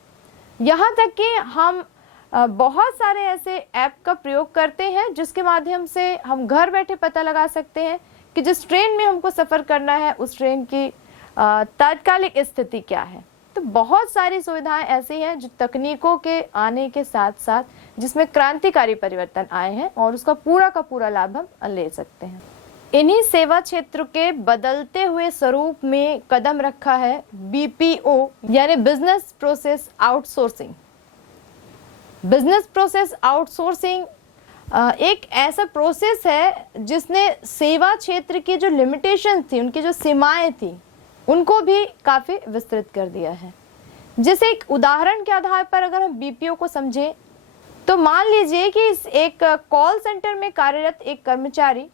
यहाँ तक कि हम बहुत सारे ऐसे ऐप का प्रयोग करते हैं जिसके माध्यम से हम घर बैठे पता लगा सकते हैं कि जिस ट्रेन में हमको सफ़र करना है उस ट्रेन की तात्कालिक स्थिति क्या है। तो बहुत सारी सुविधाएं ऐसी हैं जो तकनीकों के आने के साथ साथ जिसमें क्रांतिकारी परिवर्तन आए हैं और उसका पूरा का पूरा लाभ हम ले सकते हैं। इन्हीं सेवा क्षेत्र के बदलते हुए स्वरूप में कदम रखा है BPO यानी business process outsourcing. Business process outsourcing एक ऐसा प्रोसेस है जिसने सेवा क्षेत्र की जो लिमिटेशन थी, उनकी जो सीमाएं थी, उनको भी काफ़ी विस्तृत कर दिया है। जैसे एक उदाहरण के आधार पर अगर हम BPO को समझें तो मान लीजिए कि इस एक कॉल सेंटर में कार्यरत एक कर्मचारी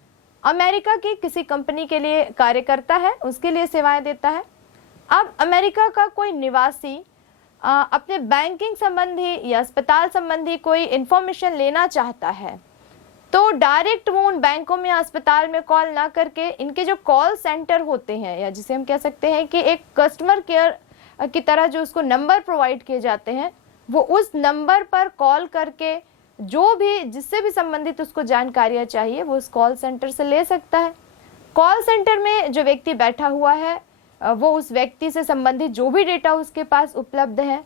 अमेरिका की किसी कंपनी के लिए कार्य करता है, उसके लिए सेवाएं देता है। अब अमेरिका का कोई निवासी अपने बैंकिंग संबंधी या अस्पताल संबंधी कोई इन्फॉर्मेशन लेना चाहता है तो डायरेक्ट वो उन बैंकों में अस्पताल में कॉल ना करके इनके जो कॉल सेंटर होते हैं या जिसे हम कह सकते हैं कि एक कस्टमर केयर की तरह जो उसको नंबर प्रोवाइड किए जाते हैं, वो उस नंबर पर कॉल करके जो भी जिससे भी संबंधित उसको जानकारियाँ चाहिए वो उस कॉल सेंटर से ले सकता है। कॉल सेंटर में जो व्यक्ति बैठा हुआ है वो उस व्यक्ति से संबंधित जो भी डेटा उसके पास उपलब्ध है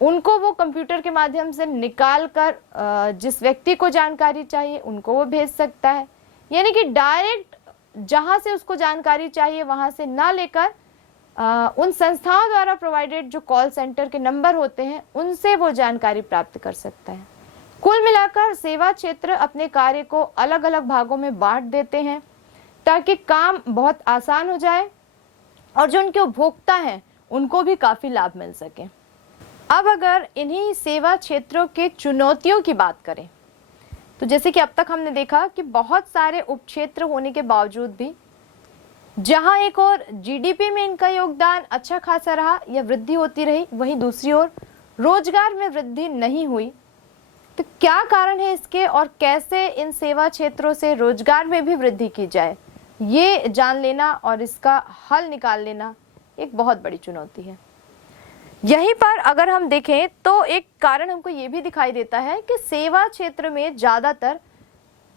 उनको वो कंप्यूटर के माध्यम से निकाल कर जिस व्यक्ति को जानकारी चाहिए उनको वो भेज सकता है। यानी कि डायरेक्ट जहाँ से उसको जानकारी चाहिए वहाँ से ना लेकर उन संस्थाओं द्वारा प्रोवाइडेड जो कॉल सेंटर के नंबर होते हैं उनसे वो जानकारी प्राप्त कर सकता है। कुल मिलाकर सेवा क्षेत्र अपने कार्य को अलग अलग भागों में बांट देते हैं ताकि काम बहुत आसान हो जाए और जो उनके उपभोक्ता हैं उनको भी काफ़ी लाभ मिल सके। अब अगर इन्हीं सेवा क्षेत्रों के चुनौतियों की बात करें तो जैसे कि अब तक हमने देखा कि बहुत सारे उपक्षेत्र होने के बावजूद भी जहां एक और GDP में इनका योगदान अच्छा खासा रहा या वृद्धि होती रही, वहीं दूसरी ओर रोजगार में वृद्धि नहीं हुई। तो क्या कारण है इसके और कैसे इन सेवा क्षेत्रों से रोजगार में भी वृद्धि की जाए, ये जान लेना और इसका हल निकाल लेना एक बहुत बड़ी चुनौती है। यहीं पर अगर हम देखें तो एक कारण हमको ये भी दिखाई देता है कि सेवा क्षेत्र में ज़्यादातर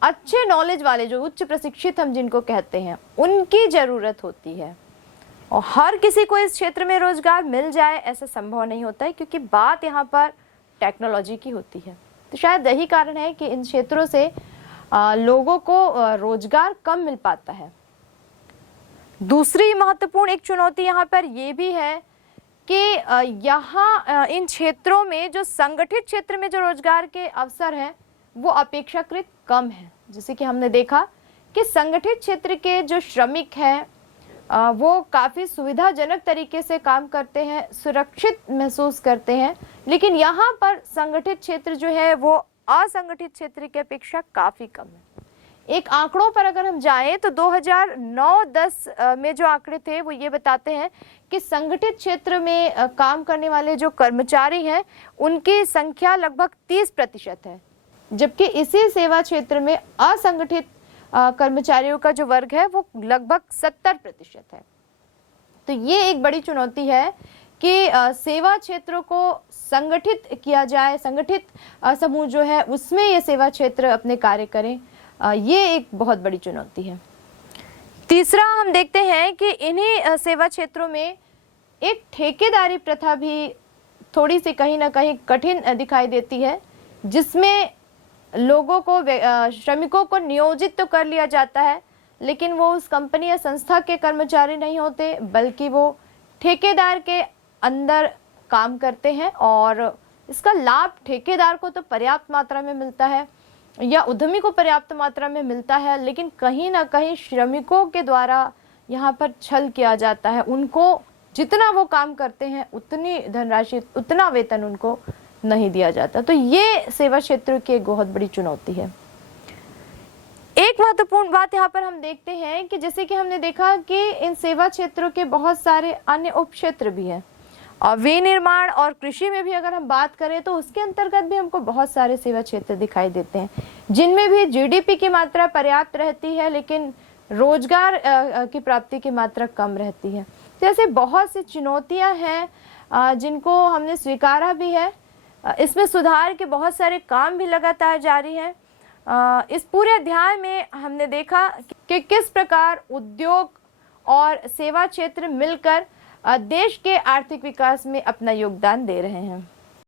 अच्छे नॉलेज वाले जो उच्च प्रशिक्षित हम जिनको कहते हैं उनकी ज़रूरत होती है और हर किसी को इस क्षेत्र में रोजगार मिल जाए ऐसा संभव नहीं होता है क्योंकि बात यहाँ पर टेक्नोलॉजी की होती है। तो शायद यही कारण है कि इन क्षेत्रों से लोगों को रोजगार कम मिल पाता है। दूसरी महत्वपूर्ण एक चुनौती यहाँ पर ये भी है कि यहाँ इन क्षेत्रों में जो संगठित क्षेत्र में जो रोजगार के अवसर हैं वो अपेक्षाकृत कम है। जैसे कि हमने देखा कि संगठित क्षेत्र के जो श्रमिक हैं वो काफ़ी सुविधाजनक तरीके से काम करते हैं, सुरक्षित महसूस करते हैं, लेकिन यहाँ पर संगठित क्षेत्र जो है वो असंगठित क्षेत्र की अपेक्षा काफ़ी कम है। एक आंकड़ों पर अगर हम जाएं तो 2009-10 में जो आंकड़े थे वो ये बताते हैं कि संगठित क्षेत्र में काम करने वाले जो कर्मचारी हैं उनकी संख्या लगभग 30% है, जबकि इसी सेवा क्षेत्र में असंगठित कर्मचारियों का जो वर्ग है वो लगभग 70% है। तो ये एक बड़ी चुनौती है कि सेवा क्षेत्रों को संगठित किया जाए, संगठित समूह जो है उसमें ये सेवा क्षेत्र अपने कार्य करें। ये एक बहुत बड़ी चुनौती है। तीसरा हम देखते हैं कि इन्हीं सेवा क्षेत्रों में एक ठेकेदारी प्रथा भी थोड़ी सी कहीं ना कहीं कठिन दिखाई देती है, जिसमें लोगों को श्रमिकों को नियोजित तो कर लिया जाता है, लेकिन वो उस कंपनी या संस्था के कर्मचारी नहीं होते, बल्कि वो ठेकेदार के अंदर काम करते हैं और इसका लाभ ठेकेदार को तो पर्याप्त मात्रा में मिलता है या उद्यमी को पर्याप्त मात्रा में मिलता है, लेकिन कहीं ना कहीं श्रमिकों के द्वारा यहाँ पर छल किया जाता है। उनको जितना वो काम करते हैं उतनी धनराशि, उतना वेतन उनको नहीं दिया जाता। तो ये सेवा क्षेत्र की एक बहुत बड़ी चुनौती है। एक महत्वपूर्ण बात यहाँ पर हम देखते हैं कि जैसे कि हमने देखा कि इन सेवा क्षेत्रों के बहुत सारे अन्य उप क्षेत्र भी हैं, और विनिर्माण और कृषि में भी अगर हम बात करें तो उसके अंतर्गत भी हमको बहुत सारे सेवा क्षेत्र दिखाई देते हैं, जिनमें भी जीडीपी की मात्रा पर्याप्त रहती है, लेकिन रोजगार की प्राप्ति की मात्रा कम रहती है। जैसे बहुत सी चुनौतियां हैं जिनको हमने स्वीकारा भी है। इसमें सुधार के बहुत सारे काम भी लगातार जारी हैं। इस पूरे अध्याय में हमने देखा कि किस प्रकार उद्योग और सेवा क्षेत्र मिलकर देश के आर्थिक विकास में अपना योगदान दे रहे हैं।